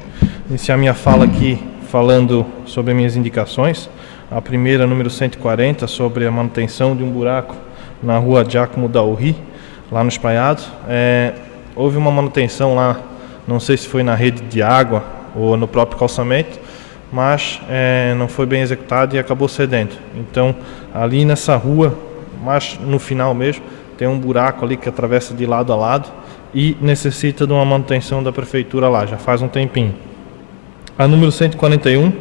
Iniciar minha fala aqui falando sobre minhas indicações. A primeira, número 140, sobre a manutenção de um buraco na rua Giacomo da Urri, lá no Espaiado. Houve uma manutenção lá, não sei se foi na rede de água ou no próprio calçamento, mas não foi bem executado e acabou cedendo. Então, ali nessa rua, mas no final mesmo, tem um buraco ali que atravessa de lado a lado e necessita de uma manutenção da prefeitura lá, já faz um tempinho. A número 141,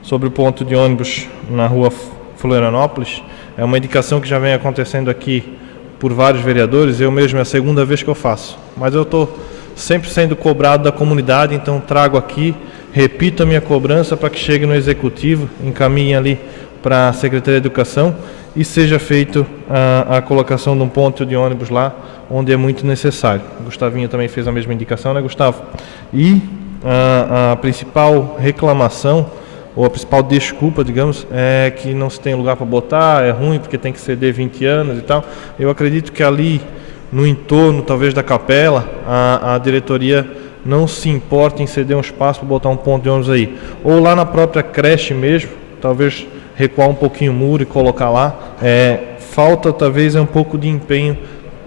sobre o ponto de ônibus na rua Florianópolis, é uma indicação que já vem acontecendo aqui por vários vereadores, eu mesmo é a segunda vez que eu faço, mas eu estou sempre sendo cobrado da comunidade, então trago aqui, repito a minha cobrança para que chegue no Executivo, encaminhe ali para a Secretaria de Educação e seja feito a colocação de um ponto de ônibus lá, onde é muito necessário. O Gustavinho também fez a mesma indicação, né, Gustavo? E a principal reclamação, ou a principal desculpa, digamos, é que não se tem lugar para botar, é ruim porque tem que ceder 20 anos e tal. Eu acredito que ali, no entorno, talvez, da capela, a diretoria não se importa em ceder um espaço para botar um ponto de ônibus aí. Ou lá na própria creche mesmo, talvez recuar um pouquinho o muro e colocar lá. Falta, talvez, um pouco de empenho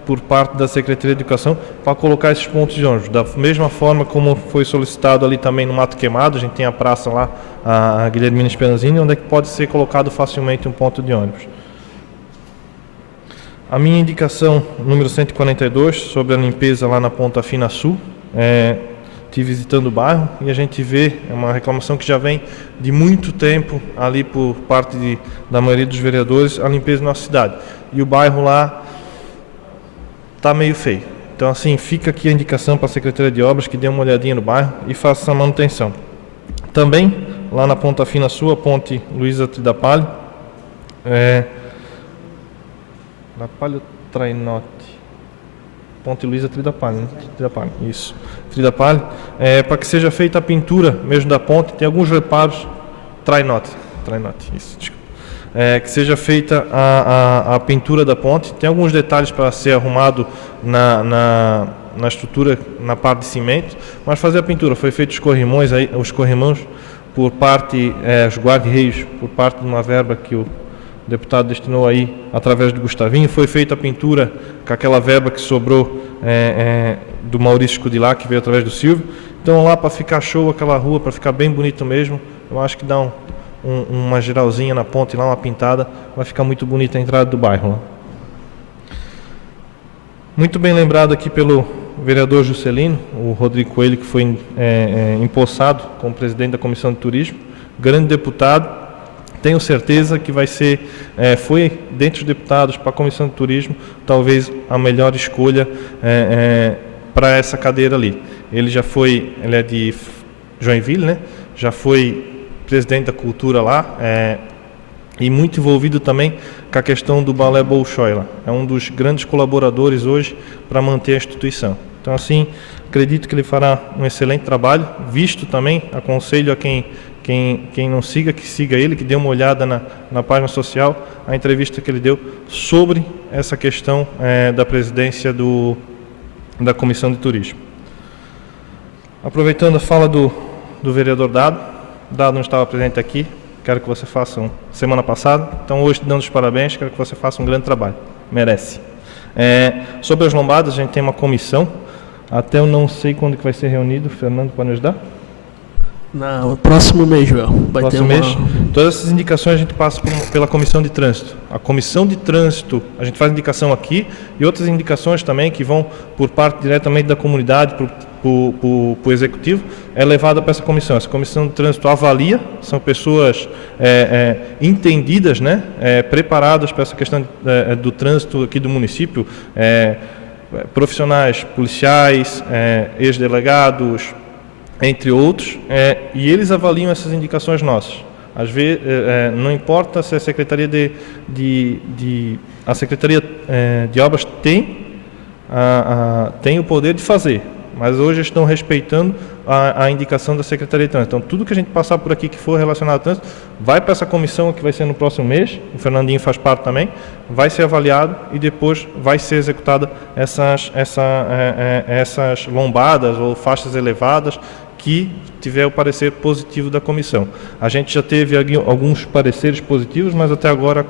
por parte da Secretaria de Educação para colocar esses pontos de ônibus. Da mesma forma como foi solicitado ali também no Mato Queimado, a gente tem a praça lá, a Guilhermina Speranzini, onde é que pode ser colocado facilmente um ponto de ônibus. A minha indicação, número 142, sobre a limpeza lá na Ponta Fina Sul, estive visitando o bairro e a gente vê, é uma reclamação que já vem de muito tempo ali por parte da maioria dos vereadores, a limpeza na nossa cidade. E o bairro lá está meio feio. Então, assim, fica aqui a indicação para a Secretaria de Obras que dê uma olhadinha no bairro e faça essa manutenção. Também, lá na Ponta Fina Sul, a ponte Luísa Tridapalho, Tridapalho Trainote, ponte Luísa Tridapalho, né? Tridapalho, isso, Tridapalho, para que seja feita a pintura mesmo da ponte, tem alguns reparos, Trainote, isso, desculpa. Que seja feita a pintura da ponte. Tem alguns detalhes para ser arrumado na estrutura, na parte de cimento, mas fazer a pintura. Foi feito os corrimãos por parte, os guarda-reios, por parte de uma verba que o deputado destinou aí através do Gustavinho. Foi feita a pintura com aquela verba que sobrou do Maurício Escudilá, que veio através do Silvio. Então lá para ficar show aquela rua, para ficar bem bonito mesmo, eu acho que dá uma geralzinha na ponte lá, uma pintada, vai ficar muito bonita a entrada do bairro lá. Muito bem lembrado aqui pelo vereador Juscelino, o Rodrigo Coelho, que foi empossado como presidente da Comissão de Turismo, grande deputado. Tenho certeza que vai ser, foi dentre os deputados para a Comissão de Turismo, talvez a melhor escolha para essa cadeira ali. Ele é de Joinville, né? Já foi presidente da Cultura lá, e muito envolvido também com a questão do Balé Bolshoi lá. É um dos grandes colaboradores hoje para manter a instituição. Então, assim, acredito que ele fará um excelente trabalho, visto também, aconselho a quem não siga, que siga ele, que dê uma olhada na página social, a entrevista que ele deu sobre essa questão da presidência da Comissão de Turismo. Aproveitando a fala do vereador Dado não estava presente aqui, quero que você faça semana passada, então hoje dando os parabéns, quero que você faça um grande trabalho, merece. Sobre as lombadas, a gente tem uma comissão, até eu não sei quando que vai ser reunido, o Fernando pode me ajudar? No próximo mês, Joel. Próximo mês. Todas essas indicações a gente passa pela Comissão de Trânsito. A Comissão de Trânsito, a gente faz indicação aqui e outras indicações também que vão por parte diretamente da comunidade para o Executivo, é levada para essa comissão. Essa Comissão de Trânsito avalia, são pessoas entendidas, né, preparadas para essa questão do trânsito aqui do município, profissionais policiais, ex-delegados, entre outros, e eles avaliam essas indicações nossas. Às vezes, não importa se a Secretaria a Secretaria de Obras tem o poder de fazer, mas hoje estão respeitando a indicação da Secretaria de Trânsito. Então, tudo que a gente passar por aqui que for relacionado ao trânsito, vai para essa comissão que vai ser no próximo mês, o Fernandinho faz parte também, vai ser avaliado e depois vai ser executada essas lombadas ou faixas elevadas que tiver o parecer positivo da comissão. A gente já teve alguns pareceres positivos, mas até agora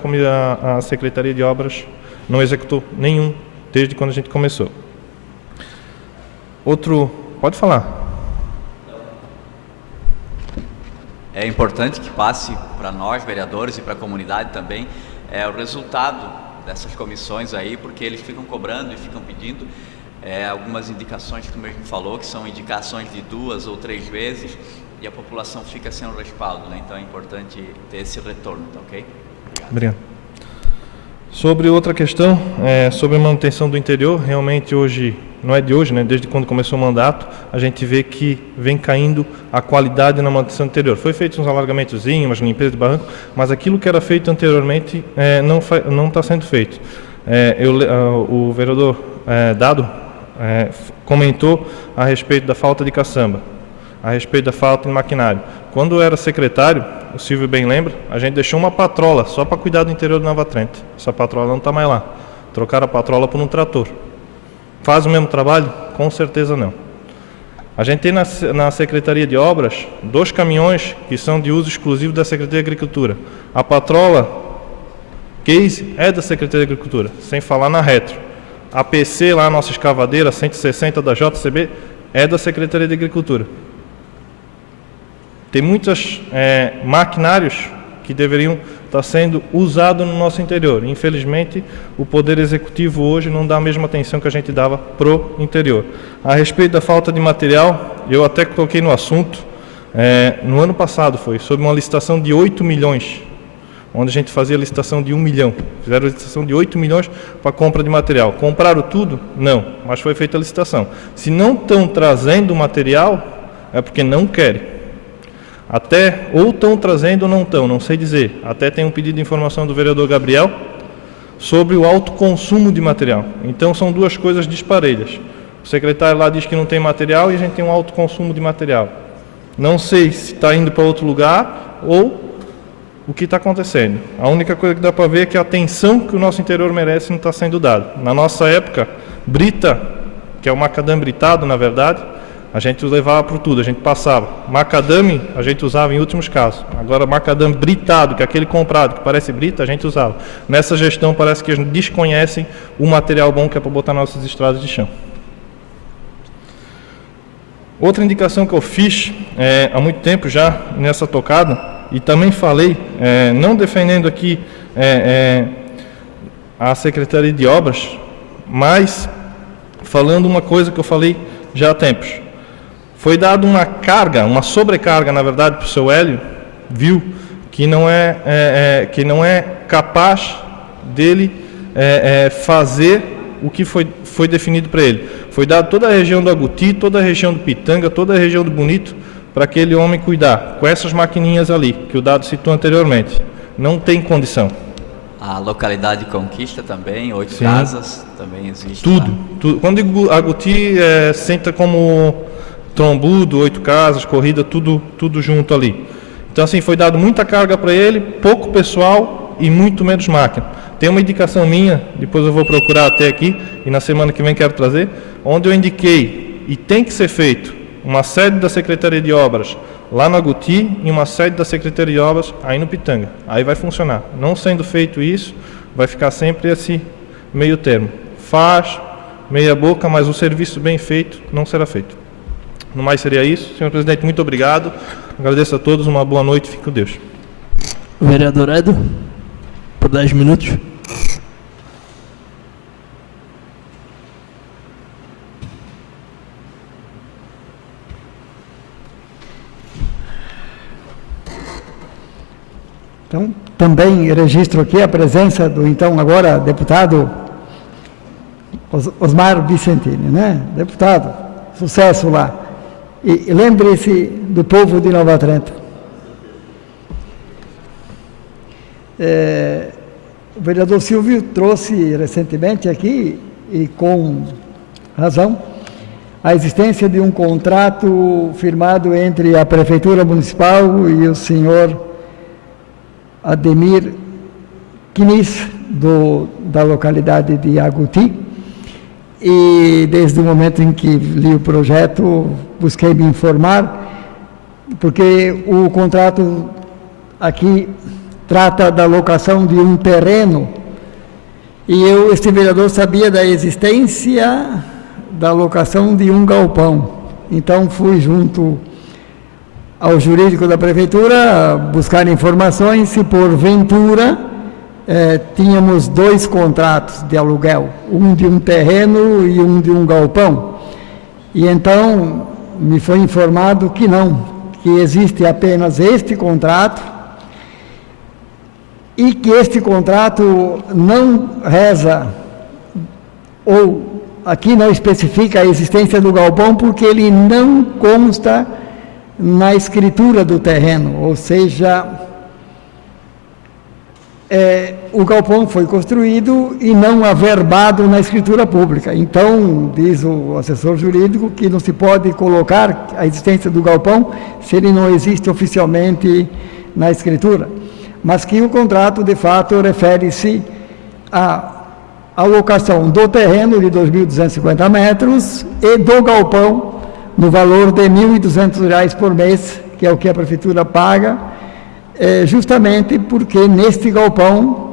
a Secretaria de Obras não executou nenhum desde quando a gente começou. Pode falar. É importante que passe para nós, vereadores, e para a comunidade também, o resultado dessas comissões aí, porque eles ficam cobrando e ficam pedindo algumas indicações, como a gente falou, que são indicações de 2 ou 3 vezes, e a população fica sem o respaldo, né? Então é importante ter esse retorno, tá ok? Obrigado. Sobre outra questão, sobre a manutenção do interior, realmente hoje, não é de hoje, né? Desde quando começou o mandato, a gente vê que vem caindo a qualidade na manutenção do interior. Foi feito uns alargamentozinhos, umas limpezas de barranco, mas aquilo que era feito anteriormente não está sendo feito. O vereador Dado comentou a respeito da falta de caçamba, a respeito da falta de maquinário. Quando eu era secretário, o Silvio bem lembra, a gente deixou uma patrola só para cuidar do interior do Nova Trento. Essa patrola não está mais lá. Trocaram a patrola por um trator. Faz o mesmo trabalho? Com certeza não. A gente tem na Secretaria de Obras 2 caminhões que são de uso exclusivo da Secretaria de Agricultura. A patrola case é da Secretaria de Agricultura, sem falar na retro. A PC lá, a nossa escavadeira 160 da JCB, é da Secretaria de Agricultura. Tem muitos maquinários que deveriam estar sendo usados no nosso interior. Infelizmente, o Poder Executivo hoje não dá a mesma atenção que a gente dava pro interior. A respeito da falta de material, eu até coloquei no assunto, no ano passado foi, sobre uma licitação de 8 milhões, onde a gente fazia a licitação de 1 milhão. Fizeram a licitação de 8 milhões para compra de material. Compraram tudo? Não, mas foi feita a licitação. Se não estão trazendo material, é porque não querem. Ou estão trazendo ou não estão, não sei dizer. Até tem um pedido de informação do vereador Gabriel sobre o alto consumo de material. Então são 2 coisas disparelhas. O secretário lá diz que não tem material e a gente tem um alto consumo de material. Não sei se está indo para outro lugar ou o que está acontecendo. A única coisa que dá para ver é que a atenção que o nosso interior merece não está sendo dada. Na nossa época, brita, que é o macadame britado, na verdade, a gente levava por tudo, a gente passava. Macadame, a gente usava em últimos casos. Agora, macadame britado, que é aquele comprado, que parece brita, a gente usava. Nessa gestão, parece que eles desconhecem o material bom que é para botar nas nossas estradas de chão. Outra indicação que eu fiz há muito tempo já nessa tocada, e também falei, não defendendo aqui a Secretaria de Obras, mas falando uma coisa que eu falei já há tempos. Foi dada uma carga, uma sobrecarga, na verdade, para o seu Hélio, viu, que não é capaz dele fazer o que foi definido para ele. Foi dado toda a região do Aguti, toda a região do Pitanga, toda a região do Bonito, para aquele homem cuidar, com essas maquininhas ali, que o Dado citou anteriormente. Não tem condição. A localidade Conquista também, 8 casas, também existe. Tudo. Quando digo Aguti, senta como Trombudo, 8 casas, corrida, tudo junto ali. Então, assim, foi dado muita carga para ele, pouco pessoal e muito menos máquina. Tem uma indicação minha, depois eu vou procurar até aqui, e na semana que vem quero trazer, onde eu indiquei, e tem que ser feito, uma sede da Secretaria de Obras lá no Aguti e uma sede da Secretaria de Obras aí no Pitanga. Aí vai funcionar. Não sendo feito isso, vai ficar sempre esse meio termo. Faz, meia boca, mas o serviço bem feito não será feito. No mais seria isso. Senhor presidente, muito obrigado. Agradeço a todos, uma boa noite, fique com Deus. Vereador Edo, por 10 minutos. Então, também registro aqui a presença do então agora deputado Osmar Vicentini, né? Deputado, sucesso lá. E lembre-se do povo de Nova Trento. O vereador Silvio trouxe recentemente aqui, e com razão, a existência de um contrato firmado entre a Prefeitura Municipal e o senhor Ademir Quinis, da localidade de Aguti, e desde o momento em que li o projeto, busquei me informar, porque o contrato aqui trata da locação de um terreno, e este vereador sabia da existência da locação de um galpão. Então fui junto ao jurídico da prefeitura buscar informações se porventura tínhamos 2 contratos de aluguel, um de um terreno e um de um galpão. E então me foi informado que não, que existe apenas este contrato e que este contrato não reza, ou aqui não especifica a existência do galpão, porque ele não consta na escritura do terreno, ou seja, o galpão foi construído e não averbado na escritura pública. Então, diz o assessor jurídico que não se pode colocar a existência do galpão se ele não existe oficialmente na escritura, mas que o contrato, de fato, refere-se à alocação do terreno de 2.250 metros e do galpão no valor de R$ 1.200 por mês, que é o que a prefeitura paga, justamente porque neste galpão,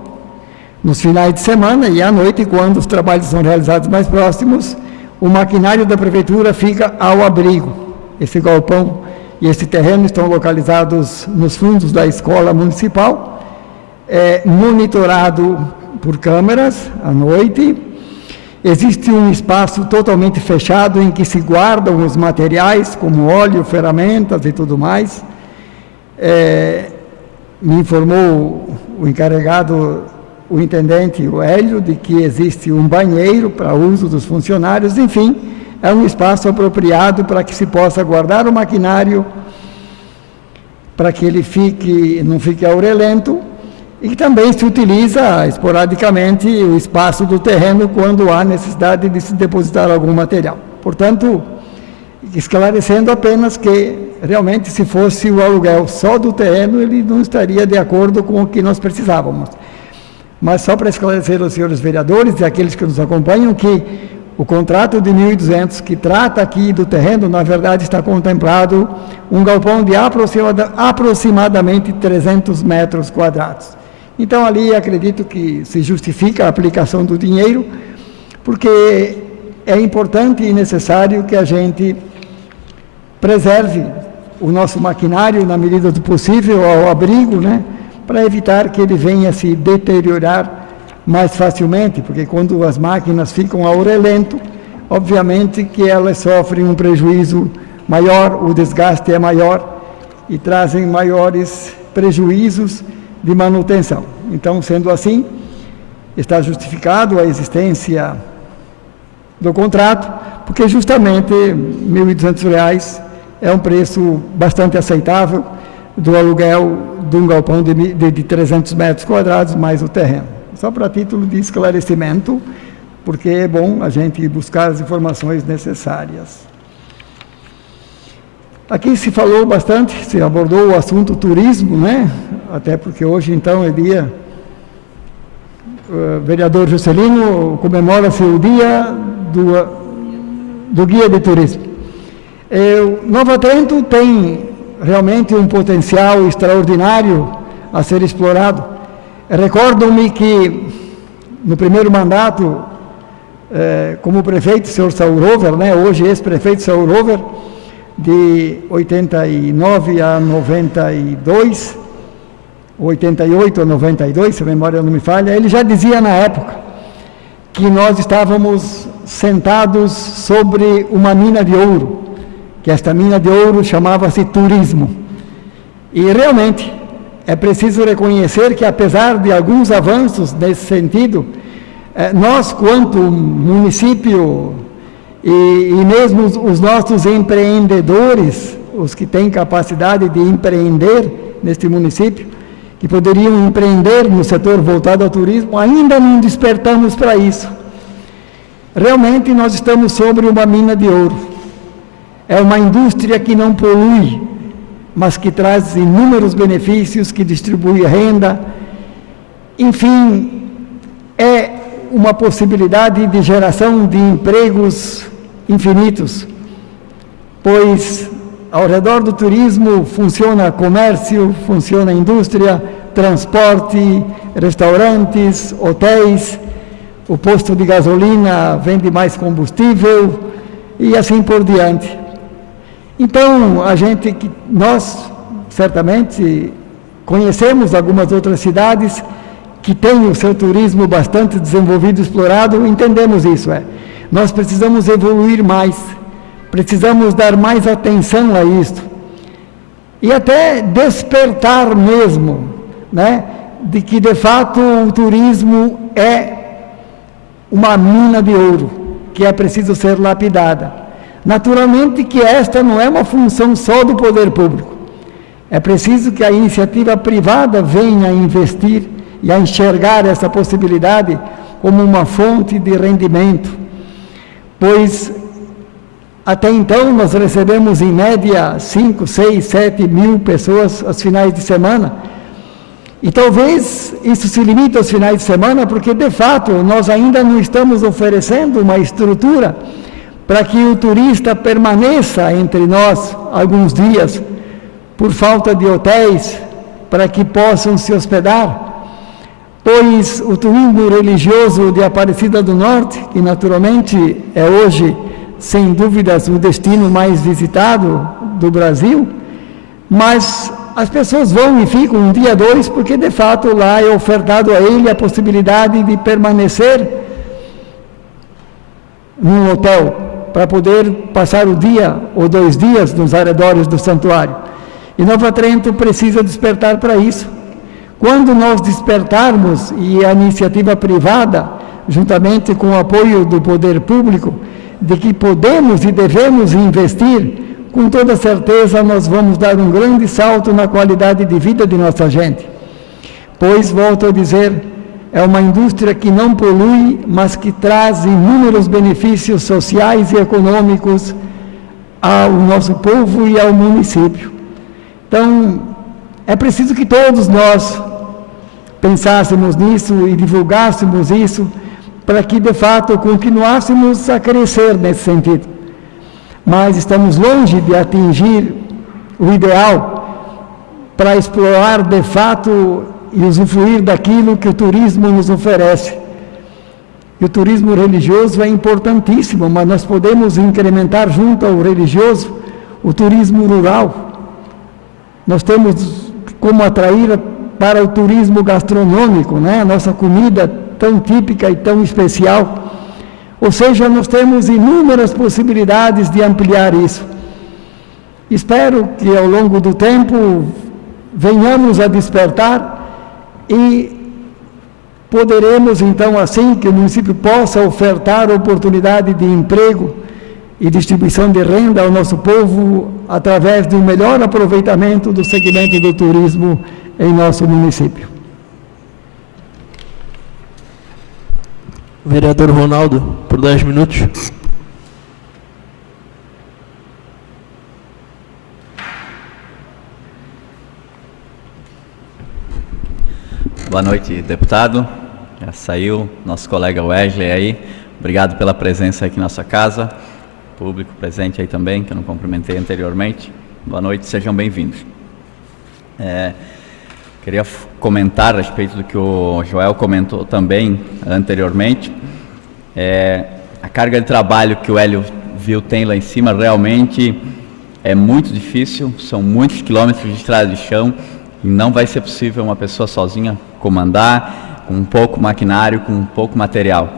nos finais de semana e à noite, quando os trabalhos são realizados mais próximos, o maquinário da prefeitura fica ao abrigo. Esse galpão e esse terreno estão localizados nos fundos da escola municipal, monitorado por câmeras à noite. Existe um espaço totalmente fechado em que se guardam os materiais, como óleo, ferramentas e tudo mais. Me informou o encarregado, o intendente, o Hélio, de que existe um banheiro para uso dos funcionários. Enfim, é um espaço apropriado para que se possa guardar o maquinário, para que ele não fique aurelento, e também se utiliza esporadicamente o espaço do terreno quando há necessidade de se depositar algum material. Portanto, esclarecendo apenas que realmente, se fosse o aluguel só do terreno, ele não estaria de acordo com o que nós precisávamos. Mas só para esclarecer aos senhores vereadores e aqueles que nos acompanham que o contrato de 1.200 que trata aqui do terreno, na verdade está contemplado um galpão de aproximadamente 300 metros quadrados. Então ali acredito que se justifica a aplicação do dinheiro, porque é importante e necessário que a gente preserve o nosso maquinário na medida do possível ao abrigo, né, para evitar que ele venha se deteriorar mais facilmente, porque quando as máquinas ficam ao relento, obviamente que elas sofrem um prejuízo maior, o desgaste é maior e trazem maiores prejuízos de manutenção. Então, sendo assim, está justificado a existência do contrato, porque justamente R$ 1.200 é um preço bastante aceitável do aluguel de um galpão de 300 metros quadrados mais o terreno. Só para título de esclarecimento, porque é bom a gente buscar as informações necessárias. Aqui se falou bastante, se abordou o assunto turismo, né? Até porque hoje, então, é dia... vereador Juscelino, comemora-se o dia do guia de turismo. Nova Trento tem realmente um potencial extraordinário a ser explorado. Recordo-me que no primeiro mandato, como prefeito, o senhor Saul Rover, né, hoje ex-prefeito Saul Rover, de 89 a 92, 88 a 92, se a memória não me falha, ele já dizia na época que nós estávamos sentados sobre uma mina de ouro, que esta mina de ouro chamava-se turismo. E realmente é preciso reconhecer que, apesar de alguns avanços nesse sentido, nós, quanto município, e mesmo os nossos empreendedores, os que têm capacidade de empreender neste município, que poderiam empreender no setor voltado ao turismo, ainda não despertamos para isso. Realmente nós estamos sobre uma mina de ouro. É uma indústria que não polui, mas que traz inúmeros benefícios, que distribui renda. Enfim, é uma possibilidade de geração de empregos infinitos, pois ao redor do turismo funciona comércio, funciona indústria, transporte, restaurantes, hotéis, o posto de gasolina vende mais combustível e assim por diante. Então, nós certamente conhecemos algumas outras cidades que têm o seu turismo bastante desenvolvido e explorado, entendemos isso. Nós precisamos evoluir mais, precisamos dar mais atenção a isto e até despertar mesmo, né, de que de fato o turismo é uma mina de ouro que é preciso ser lapidada. Naturalmente que esta não é uma função só do poder público, é preciso que a iniciativa privada venha a investir e a enxergar essa possibilidade como uma fonte de rendimento, pois até então nós recebemos em média 5, 6, 7 mil pessoas aos finais de semana, e talvez isso se limite aos finais de semana, porque de fato nós ainda não estamos oferecendo uma estrutura para que o turista permaneça entre nós alguns dias, por falta de hotéis, para que possam se hospedar, pois o turismo religioso de Aparecida do Norte, que naturalmente é hoje, sem dúvidas, o destino mais visitado do Brasil, mas as pessoas vão e ficam um dia, dois, porque de fato lá é ofertado a ele a possibilidade de permanecer num hotel, para poder passar o dia ou 2 dias nos arredores do santuário. E Nova Trento precisa despertar para isso. Quando nós despertarmos, e a iniciativa privada, juntamente com o apoio do poder público, de que podemos e devemos investir, com toda certeza nós vamos dar um grande salto na qualidade de vida de nossa gente. Pois, volto a dizer, é uma indústria que não polui, mas que traz inúmeros benefícios sociais e econômicos ao nosso povo e ao município. Então, é preciso que todos nós pensássemos nisso e divulgássemos isso, para que de fato continuássemos a crescer nesse sentido. Mas estamos longe de atingir o ideal para explorar de fato e usufruir daquilo que o turismo nos oferece. E o turismo religioso é importantíssimo, mas nós podemos incrementar junto ao religioso o turismo rural. Nós temos como atrair para o turismo gastronômico, né? A nossa comida tão típica e tão especial. Ou seja, nós temos inúmeras possibilidades de ampliar isso. Espero que ao longo do tempo venhamos a despertar e poderemos então, assim que o município possa ofertar oportunidade de emprego e distribuição de renda ao nosso povo através de um melhor aproveitamento do segmento do turismo em nosso município. Vereador Ronaldo, por 10 minutos. Boa noite, deputado. Já saiu nosso colega Wesley aí. Obrigado pela presença aqui na nossa casa. Público presente aí também, que eu não cumprimentei anteriormente. Boa noite, sejam bem-vindos. Queria comentar a respeito do que o Joel comentou também anteriormente. A carga de trabalho que o Hélio viu tem lá em cima realmente é muito difícil, são muitos quilômetros de estrada de chão e não vai ser possível uma pessoa sozinha comandar com um pouco maquinário, com um pouco material.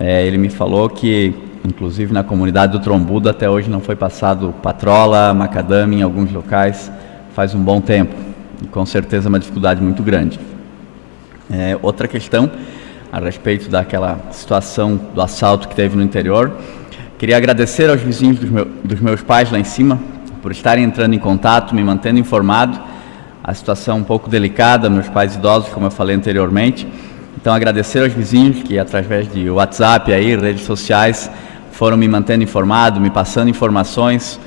Ele me falou que, inclusive na comunidade do Trombudo, até hoje não foi passado patrola, macadame em alguns locais, faz um bom tempo. E com certeza é uma dificuldade muito grande. Outra questão, a respeito daquela situação do assalto que teve no interior, queria agradecer aos vizinhos dos meus pais lá em cima, por estarem entrando em contato, me mantendo informado. A situação um pouco delicada, meus pais idosos, como eu falei anteriormente. Então, agradecer aos vizinhos que, através de WhatsApp, aí, redes sociais, foram me mantendo informado, me passando informações.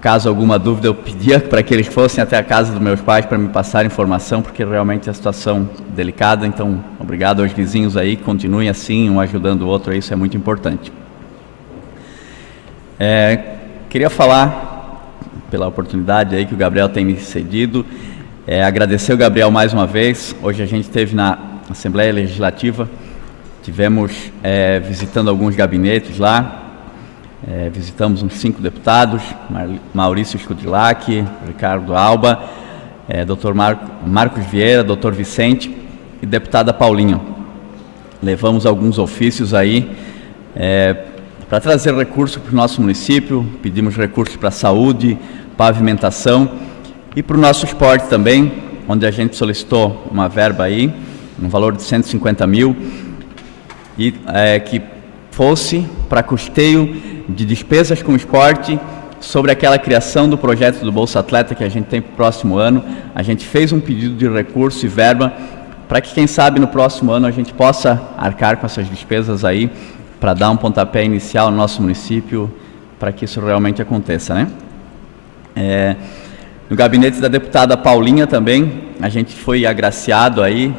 Caso alguma dúvida, eu pedia para que eles fossem até a casa dos meus pais para me passar informação, porque realmente a situação é delicada. Então, obrigado aos vizinhos aí, continuem assim, um ajudando o outro, isso é muito importante. Queria falar, pela oportunidade aí que o Gabriel tem me cedido, agradecer o Gabriel mais uma vez. Hoje a gente esteve na Assembleia Legislativa, tivemos visitando alguns gabinetes lá, visitamos uns 5 deputados, Maurício Schudilac, Ricardo Alba, Dr. Marcos Vieira, Dr. Vicente e deputada Paulinha. Levamos alguns ofícios aí para trazer recursos para o nosso município, pedimos recursos para a saúde, pavimentação e para o nosso esporte também, onde a gente solicitou uma verba aí, no valor de 150 mil, e que fosse para custeio de despesas com o esporte sobre aquela criação do projeto do Bolsa Atleta que a gente tem para o próximo ano. A gente fez um pedido de recurso e verba para que, quem sabe, no próximo ano a gente possa arcar com essas despesas aí, para dar um pontapé inicial no nosso município, para que isso realmente aconteça, né? No gabinete da deputada Paulinha também, a gente foi agraciado aí,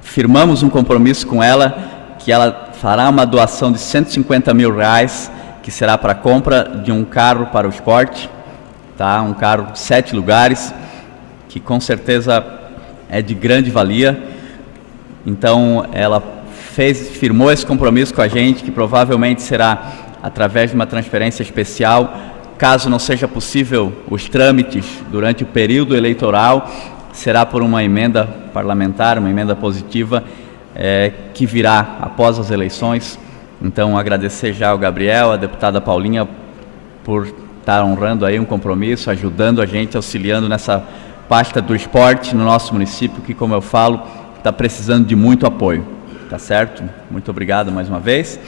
firmamos um compromisso com ela, que ela fará uma doação de 150 mil reais, que será para a compra de um carro para o esporte, tá? Um carro de 7 lugares, que com certeza é de grande valia. Então, ela firmou esse compromisso com a gente, que provavelmente será através de uma transferência especial. Caso não seja possível os trâmites durante o período eleitoral, será por uma emenda parlamentar, uma emenda positiva, que virá após as eleições. Então, agradecer já ao Gabriel, a deputada Paulinha, por estar honrando aí um compromisso, ajudando a gente, auxiliando nessa pasta do esporte no nosso município, que, como eu falo, está precisando de muito apoio. Tá certo? Muito obrigado mais uma vez.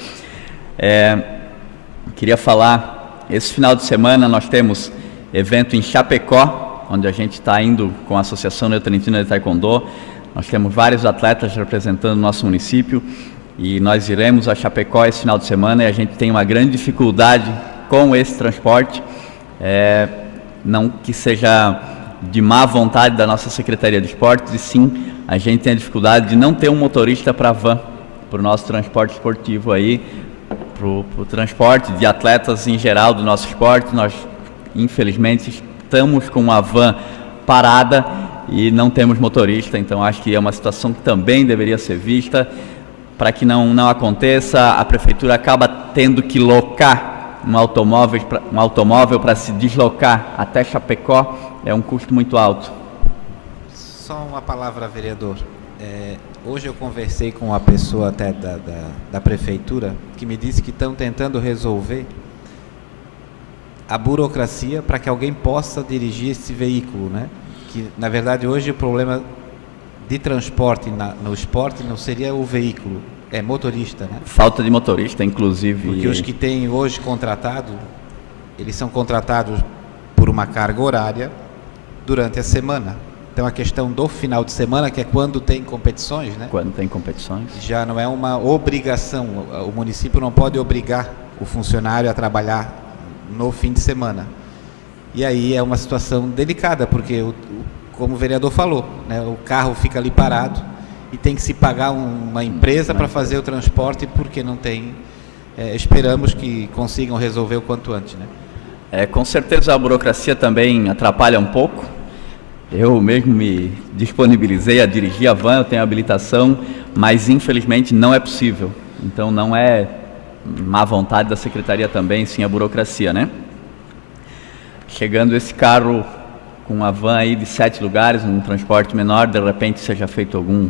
Queria falar, esse final de semana nós temos evento em Chapecó, onde a gente está indo com a Associação Neotrentina de Taekwondo. Nós temos vários atletas representando o nosso município e nós iremos a Chapecó esse final de semana, e a gente tem uma grande dificuldade com esse transporte, não que seja de má vontade da nossa Secretaria de Esportes, e sim a gente tem a dificuldade de não ter um motorista para van, para o nosso transporte esportivo aí, para o transporte de atletas em geral do nosso esporte. Nós, infelizmente, estamos com uma van parada e não temos motorista, então acho que é uma situação que também deveria ser vista. Para que não aconteça, a Prefeitura acaba tendo que locar um automóvel para se deslocar até Chapecó, é um custo muito alto. Só uma palavra, vereador. Hoje eu conversei com uma pessoa até da prefeitura que me disse que estão tentando resolver a burocracia para que alguém possa dirigir esse veículo, né? Que, na verdade, hoje o problema de transporte no esporte não seria o veículo, é motorista, né? Falta de motorista, inclusive. Porque os que têm hoje contratado, eles são contratados por uma carga horária durante a semana. Então a questão do final de semana, que é quando tem competições, né? Quando tem competições. Já não é uma obrigação, o município não pode obrigar o funcionário a trabalhar no fim de semana. E aí é uma situação delicada, porque, como o vereador falou, né, o carro fica ali parado e tem que se pagar uma empresa para fazer o transporte, porque não tem. Esperamos que consigam resolver o quanto antes, né? Com certeza a burocracia também atrapalha um pouco. Eu mesmo me disponibilizei a dirigir a van, eu tenho habilitação, mas infelizmente não é possível. Então não é má vontade da secretaria também, sim a burocracia, né? Chegando esse carro com uma van aí de 7 lugares, um transporte menor, de repente seja feito algum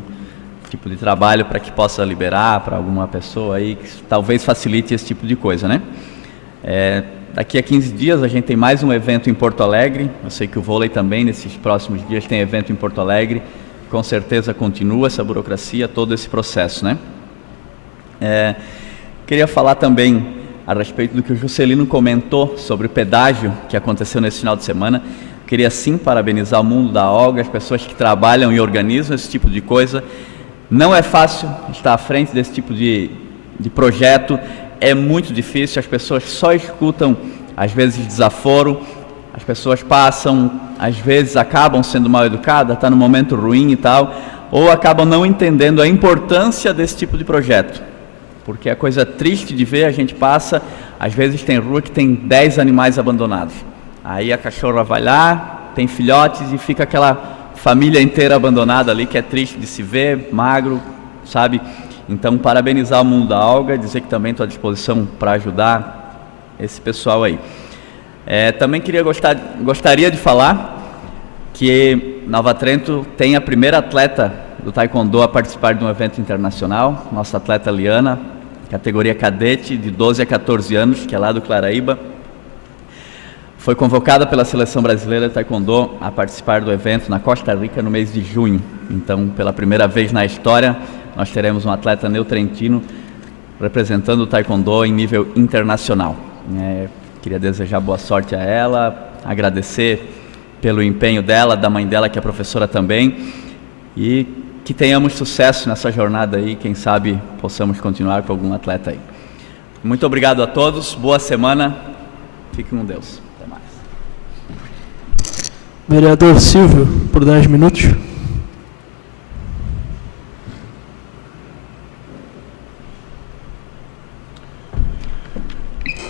tipo de trabalho para que possa liberar para alguma pessoa aí, que talvez facilite esse tipo de coisa, né? Daqui a 15 dias a gente tem mais um evento em Porto Alegre. Eu sei que o vôlei também, nesses próximos dias, tem evento em Porto Alegre. Com certeza continua essa burocracia, todo esse processo, né? Queria falar também a respeito do que o Juscelino comentou sobre o pedágio que aconteceu nesse final de semana. Queria sim parabenizar o mundo da OLGA, as pessoas que trabalham e organizam esse tipo de coisa. Não é fácil estar à frente desse tipo de projeto. É muito difícil, as pessoas só escutam, às vezes, desaforo, as pessoas passam, às vezes acabam sendo mal educadas, está num momento ruim e tal, ou acabam não entendendo a importância desse tipo de projeto. Porque é coisa triste de ver, a gente passa, às vezes tem rua que tem 10 animais abandonados. Aí a cachorra vai lá, tem filhotes e fica aquela família inteira abandonada ali, que é triste de se ver, magro, sabe? Então, parabenizar o mundo da OLGA, dizer que também estou à disposição para ajudar esse pessoal aí. Também gostaria de falar que Nova Trento tem a primeira atleta do Taekwondo a participar de um evento internacional, nossa atleta Liana, categoria cadete, de 12 a 14 anos, que é lá do Claraíba. Foi convocada pela Seleção Brasileira de Taekwondo a participar do evento na Costa Rica no mês de junho. Então, pela primeira vez na história, nós teremos um atleta neotrentino representando o Taekwondo em nível internacional. Queria desejar boa sorte a ela, agradecer pelo empenho dela, da mãe dela, que é professora também, e que tenhamos sucesso nessa jornada aí, quem sabe possamos continuar com algum atleta aí. Muito obrigado a todos, boa semana, fiquem com Deus. Até mais. Vereador Silvio, por 10 minutos.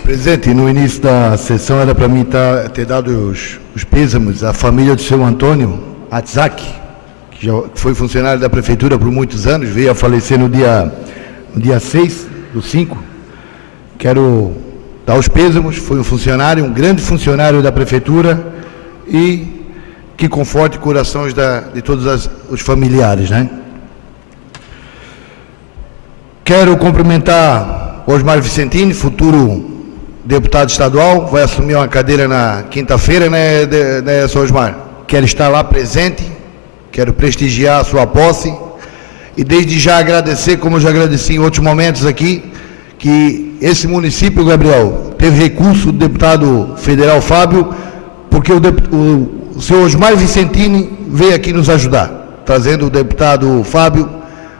Presidente, no início da sessão era para mim ter dado os pêsames à família do seu Antônio Atzak, que já foi funcionário da prefeitura por muitos anos, veio a falecer no dia 6/5. Quero dar os pêsames, foi um grande funcionário da prefeitura, e que conforte corações de todos os familiares, né? Quero cumprimentar Osmar Vicentini, futuro deputado estadual, vai assumir uma cadeira na quinta-feira, né, Sr. Osmar? Quero estar lá presente, quero prestigiar a sua posse, e desde já agradecer, como eu já agradeci em outros momentos aqui, que esse município, Gabriel, teve recurso do deputado federal Fábio, porque o senhor Osmar Vicentini veio aqui nos ajudar, trazendo o deputado Fábio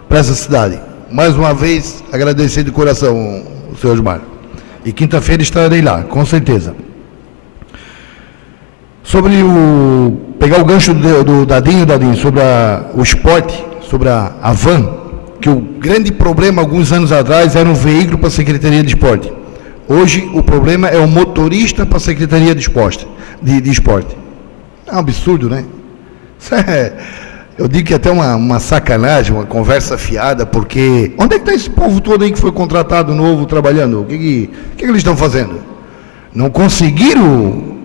para essa cidade. Mais uma vez, agradecer de coração, senhor Osmar. E quinta-feira estarei lá, com certeza. Sobre pegar o gancho do Dadinho, sobre o esporte, sobre a van, que o grande problema, alguns anos atrás, era um veículo para a Secretaria de Esporte. Hoje, o problema é o motorista para a Secretaria de Esporte. É um absurdo, né? Isso eu digo que é até uma sacanagem, uma conversa fiada, porque onde é que está esse povo todo aí que foi contratado novo trabalhando? O que eles estão fazendo? Não conseguiram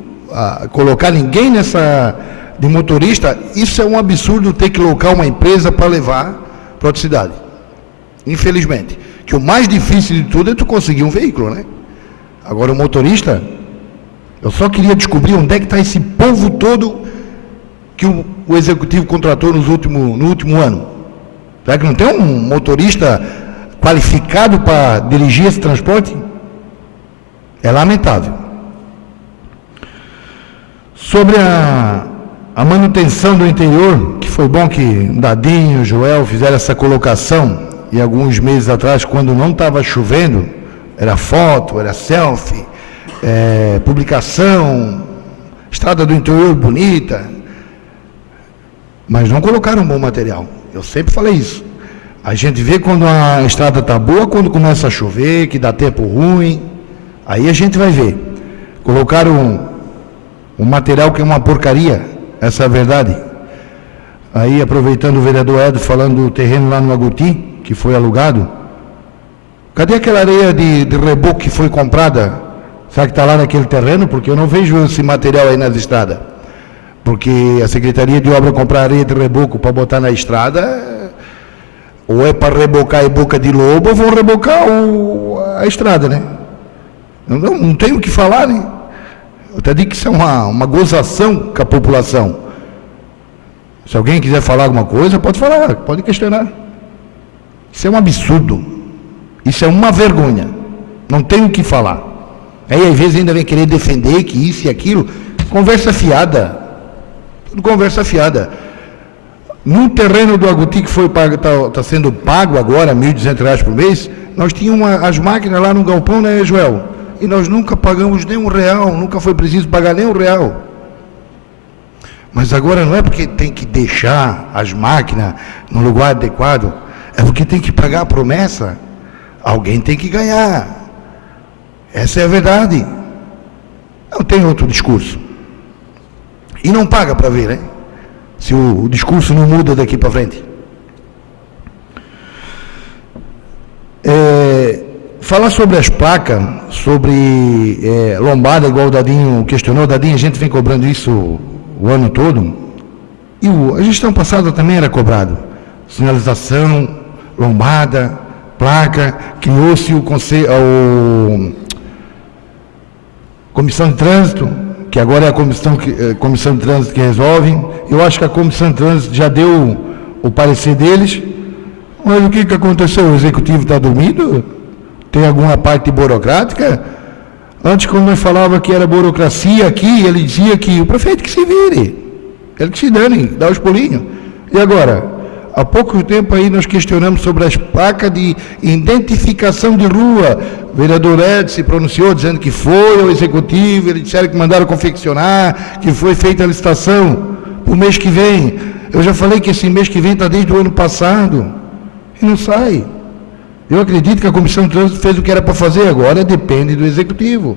colocar ninguém de motorista, isso é um absurdo ter que locar uma empresa para levar para outra cidade. Infelizmente. Que o mais difícil de tudo é tu conseguir um veículo, né? Agora o motorista, eu só queria descobrir onde é que está esse povo todo que o executivo contratou no último ano. Será que não tem um motorista qualificado para dirigir esse transporte? É lamentável. Sobre a manutenção do interior, que foi bom que Dadinho, Joel fizeram essa colocação, e alguns meses atrás, quando não estava chovendo, era foto, era selfie, publicação, estrada do interior bonita, mas não colocaram um bom material. Eu sempre falei isso. A gente vê quando a estrada está boa, quando começa a chover, que dá tempo ruim, aí a gente vai ver. Colocaram um material que é uma porcaria, essa é a verdade. Aí, aproveitando o vereador Edo falando do terreno lá no Agoti, que foi alugado, cadê aquela areia de reboco que foi comprada? Será que está lá naquele terreno? Porque eu não vejo esse material aí nas estradas. Porque a Secretaria de Obra comprar areia de reboco para botar na estrada, ou é para rebocar a boca de lobo, ou vão rebocar a estrada, né? Não tenho o que falar, né? Eu até digo que isso é uma gozação com a população. Se alguém quiser falar alguma coisa, pode falar, pode questionar. Isso é um absurdo. Isso é uma vergonha. Não tem o que falar. Aí às vezes ainda vem querer defender que isso e aquilo. Conversa fiada. Tudo conversa fiada. Num terreno do Agoti que está sendo pago agora, R$ 1.200 por mês, nós tínhamos as máquinas lá no galpão, né, Joel? E nós nunca pagamos nem R$1, nunca foi preciso pagar nem R$1. Mas agora não é porque tem que deixar as máquinas no lugar adequado, é porque tem que pagar a promessa. Alguém tem que ganhar. Essa é a verdade. Não tem outro discurso. E não paga para ver, né? Se o discurso não muda daqui para frente. Falar sobre as placas, sobre lombada, igual o Dadinho questionou. Dadinho, a gente vem cobrando isso o ano todo. E a gestão passada também era cobrado. Sinalização, lombada, placa, criou-se Comissão de Trânsito, que agora é a Comissão de Trânsito que resolve. Eu acho que a Comissão de Trânsito já deu o parecer deles, mas o que aconteceu? O Executivo está dormindo? Tem alguma parte burocrática? Antes, quando nós falava que era burocracia aqui, ele dizia que o prefeito que se vire, ele que se dane, dá os pulinhos. E agora? Há pouco tempo aí nós questionamos sobre as placas de identificação de rua. O vereador Ed se pronunciou dizendo que foi ao Executivo, eles disseram que mandaram confeccionar, que foi feita a licitação para o mês que vem. Eu já falei que esse mês que vem está desde o ano passado e não sai. Eu acredito que a Comissão de Trânsito fez o que era para fazer, agora depende do Executivo.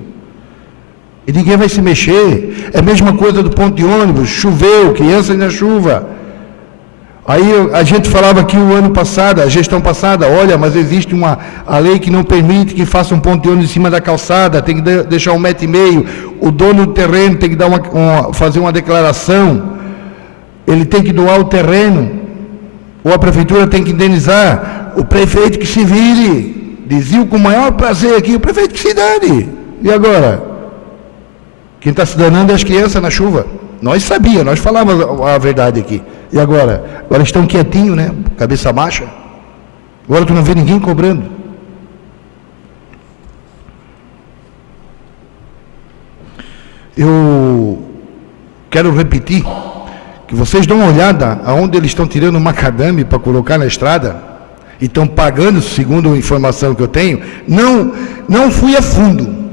E ninguém vai se mexer. É a mesma coisa do ponto de ônibus, choveu, criança na chuva. Aí a gente falava aqui o ano passado, a gestão passada, olha, mas existe a lei que não permite que faça um ponto de ônibus em cima da calçada, tem que deixar 1,5 metro, o dono do terreno tem que fazer uma declaração, ele tem que doar o terreno, ou a prefeitura tem que indenizar, o prefeito que se vire, dizia com o maior prazer aqui, o prefeito que se dane. E agora? Quem está se danando é as crianças na chuva. Nós sabíamos, nós falávamos a verdade aqui. E agora? Agora estão quietinhos, né? Cabeça baixa. Agora tu não vê ninguém cobrando. Eu quero repetir que vocês dão uma olhada aonde eles estão tirando macadame para colocar na estrada e estão pagando, segundo a informação que eu tenho. Não fui a fundo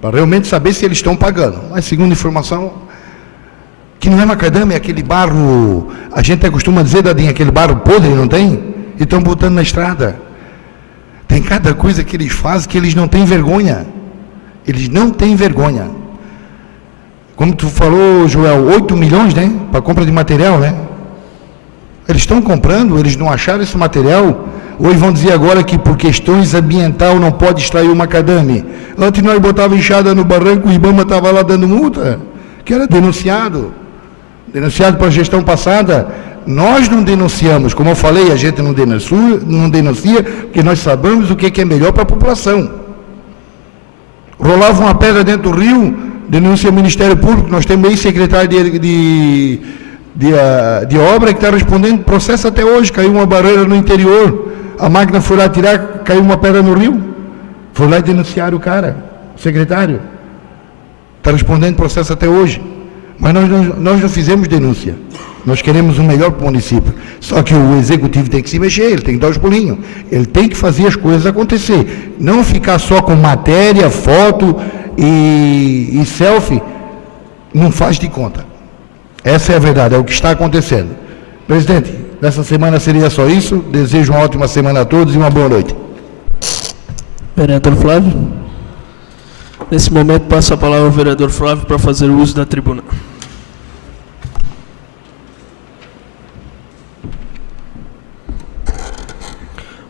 para realmente saber se eles estão pagando, mas segundo a informação, que não é macadame, é aquele barro, a gente costuma dizer, Dadinho, aquele barro podre, não tem? E estão botando na estrada. Tem cada coisa que eles fazem que eles não têm vergonha. Eles não têm vergonha. Como tu falou, Joel, 8 milhões, né? Para compra de material, né? Eles estão comprando, eles não acharam esse material. Hoje vão dizer agora que por questões ambientais não pode extrair o macadame. Antes nós botava enxada no barranco, o Ibama estava lá dando multa, que era denunciado. Denunciado para a gestão passada, nós não denunciamos. Como eu falei, a gente não denuncia porque nós sabemos o que é melhor para a população. Rolava uma pedra dentro do rio, denuncia o Ministério Público, nós temos aí secretário de obra que está respondendo processo até hoje, caiu uma barreira no interior, a máquina foi lá tirar, caiu uma pedra no rio, foi lá denunciar o cara, o secretário, está respondendo processo até hoje, mas nós não fizemos denúncia, nós queremos o melhor para o município, só que o executivo tem que se mexer, ele tem que dar os pulinhos, ele tem que fazer as coisas acontecer, não ficar só com matéria, foto e selfie, não faz de conta. Essa é a verdade, é o que está acontecendo. Presidente, nessa semana seria só isso, desejo uma ótima semana a todos e uma boa noite. Vereador Flávio. Nesse momento passo a palavra ao vereador Flávio para fazer o uso da tribuna.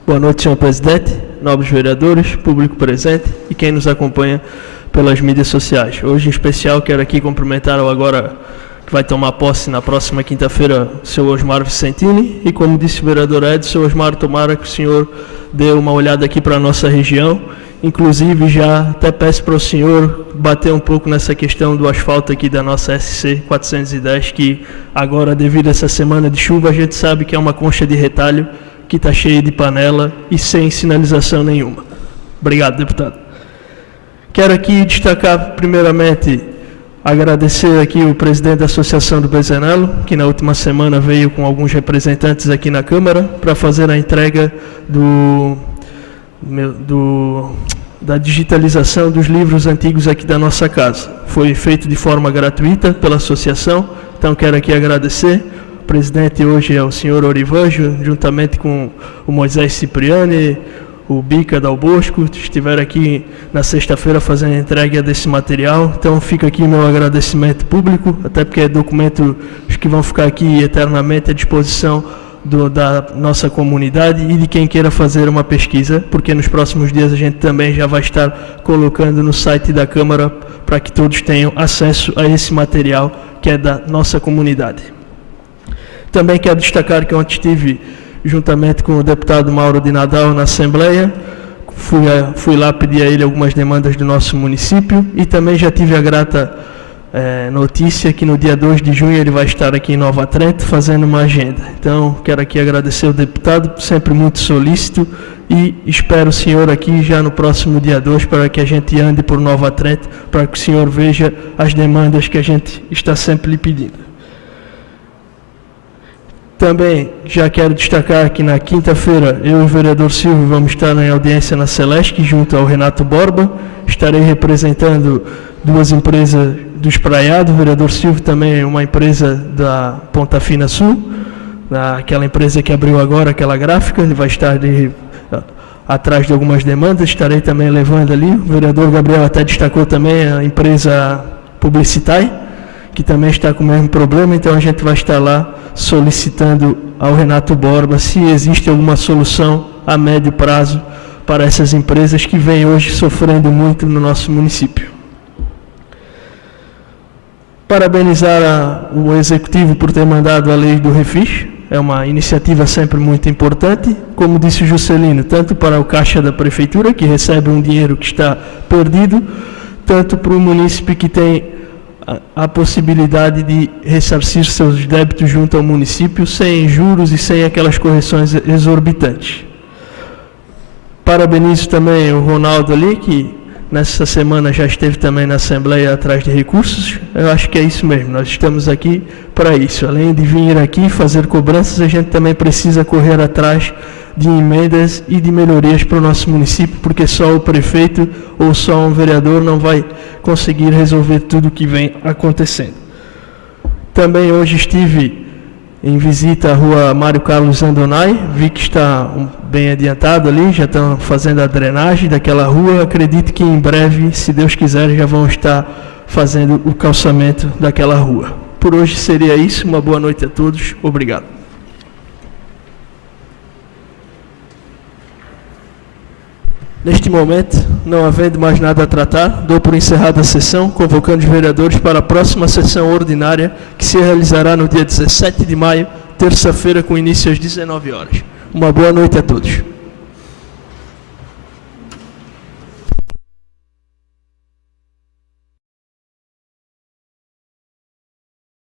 Boa noite, senhor presidente, nobres vereadores, público presente e quem nos acompanha pelas mídias sociais. Hoje, em especial, quero aqui cumprimentar o agora que vai tomar posse na próxima quinta-feira, o senhor Osmar Vicentini, e como disse o vereador Edson, Osmar, tomara que o senhor dê uma olhada aqui para a nossa região, inclusive já até peço para o senhor bater um pouco nessa questão do asfalto aqui da nossa SC 410, que agora, devido a essa semana de chuva, a gente sabe que é uma concha de retalho que está cheia de panela e sem sinalização nenhuma. Obrigado, deputado. Quero aqui destacar, primeiramente, agradecer aqui o presidente da Associação do Bezanello, que na última semana veio com alguns representantes aqui na Câmara para fazer a entrega da digitalização dos livros antigos aqui da nossa casa. Foi feito de forma gratuita pela associação, então quero aqui agradecer. O presidente hoje é o senhor Orivanjo, juntamente com o Moisés Cipriani, o Bica Dal Bosco, estiveram aqui na sexta-feira fazendo a entrega desse material. Então fica aqui meu agradecimento público, até porque é documentos que vão ficar aqui eternamente à disposição da nossa comunidade e de quem queira fazer uma pesquisa, porque nos próximos dias a gente também já vai estar colocando no site da Câmara para que todos tenham acesso a esse material que é da nossa comunidade. Também quero destacar que ontem estive juntamente com o deputado Mauro de Nadal na Assembleia, fui lá pedir a ele algumas demandas do nosso município e também já tive a grata notícia que no dia 2 de junho ele vai estar aqui em Nova Trento fazendo uma agenda. Então, quero aqui agradecer ao deputado, sempre muito solícito, e espero o senhor aqui já no próximo dia 2 para que a gente ande por Nova Trento, para que o senhor veja as demandas que a gente está sempre lhe pedindo. Também já quero destacar que na quinta-feira eu e o vereador Silvio vamos estar em audiência na Celesc, junto ao Renato Borba. Estarei representando duas empresas do Espraiado. O vereador Silvio também é uma empresa da Ponta Fina Sul, aquela empresa que abriu agora, aquela gráfica. Ele vai estar atrás de algumas demandas, estarei também levando ali. O vereador Gabriel até destacou também a empresa Publicitai, que também está com o mesmo problema, então a gente vai estar lá solicitando ao Renato Borba se existe alguma solução a médio prazo para essas empresas que vêm hoje sofrendo muito no nosso município. Parabenizar o Executivo por ter mandado a lei do Refis, é uma iniciativa sempre muito importante, como disse o Juscelino, tanto para o caixa da Prefeitura, que recebe um dinheiro que está perdido, tanto para o munícipe que tem a possibilidade de ressarcir seus débitos junto ao município sem juros e sem aquelas correções exorbitantes. Parabenizo também o Ronaldo ali, que nessa semana já esteve também na Assembleia atrás de recursos. Eu acho que é isso mesmo, nós estamos aqui para isso. Além de vir aqui fazer cobranças, a gente também precisa correr atrás de emendas e de melhorias para o nosso município, porque só o prefeito ou só um vereador não vai conseguir resolver tudo o que vem acontecendo. Também hoje estive em visita à rua Mário Carlos Andonai, vi que está bem adiantado ali, já estão fazendo a drenagem daquela rua, acredito que em breve, se Deus quiser, já vão estar fazendo o calçamento daquela rua. Por hoje seria isso, uma boa noite a todos, obrigado. Neste momento, não havendo mais nada a tratar, dou por encerrada a sessão, convocando os vereadores para a próxima sessão ordinária, que se realizará no dia 17 de maio, terça-feira, com início às 19 horas. Uma boa noite a todos.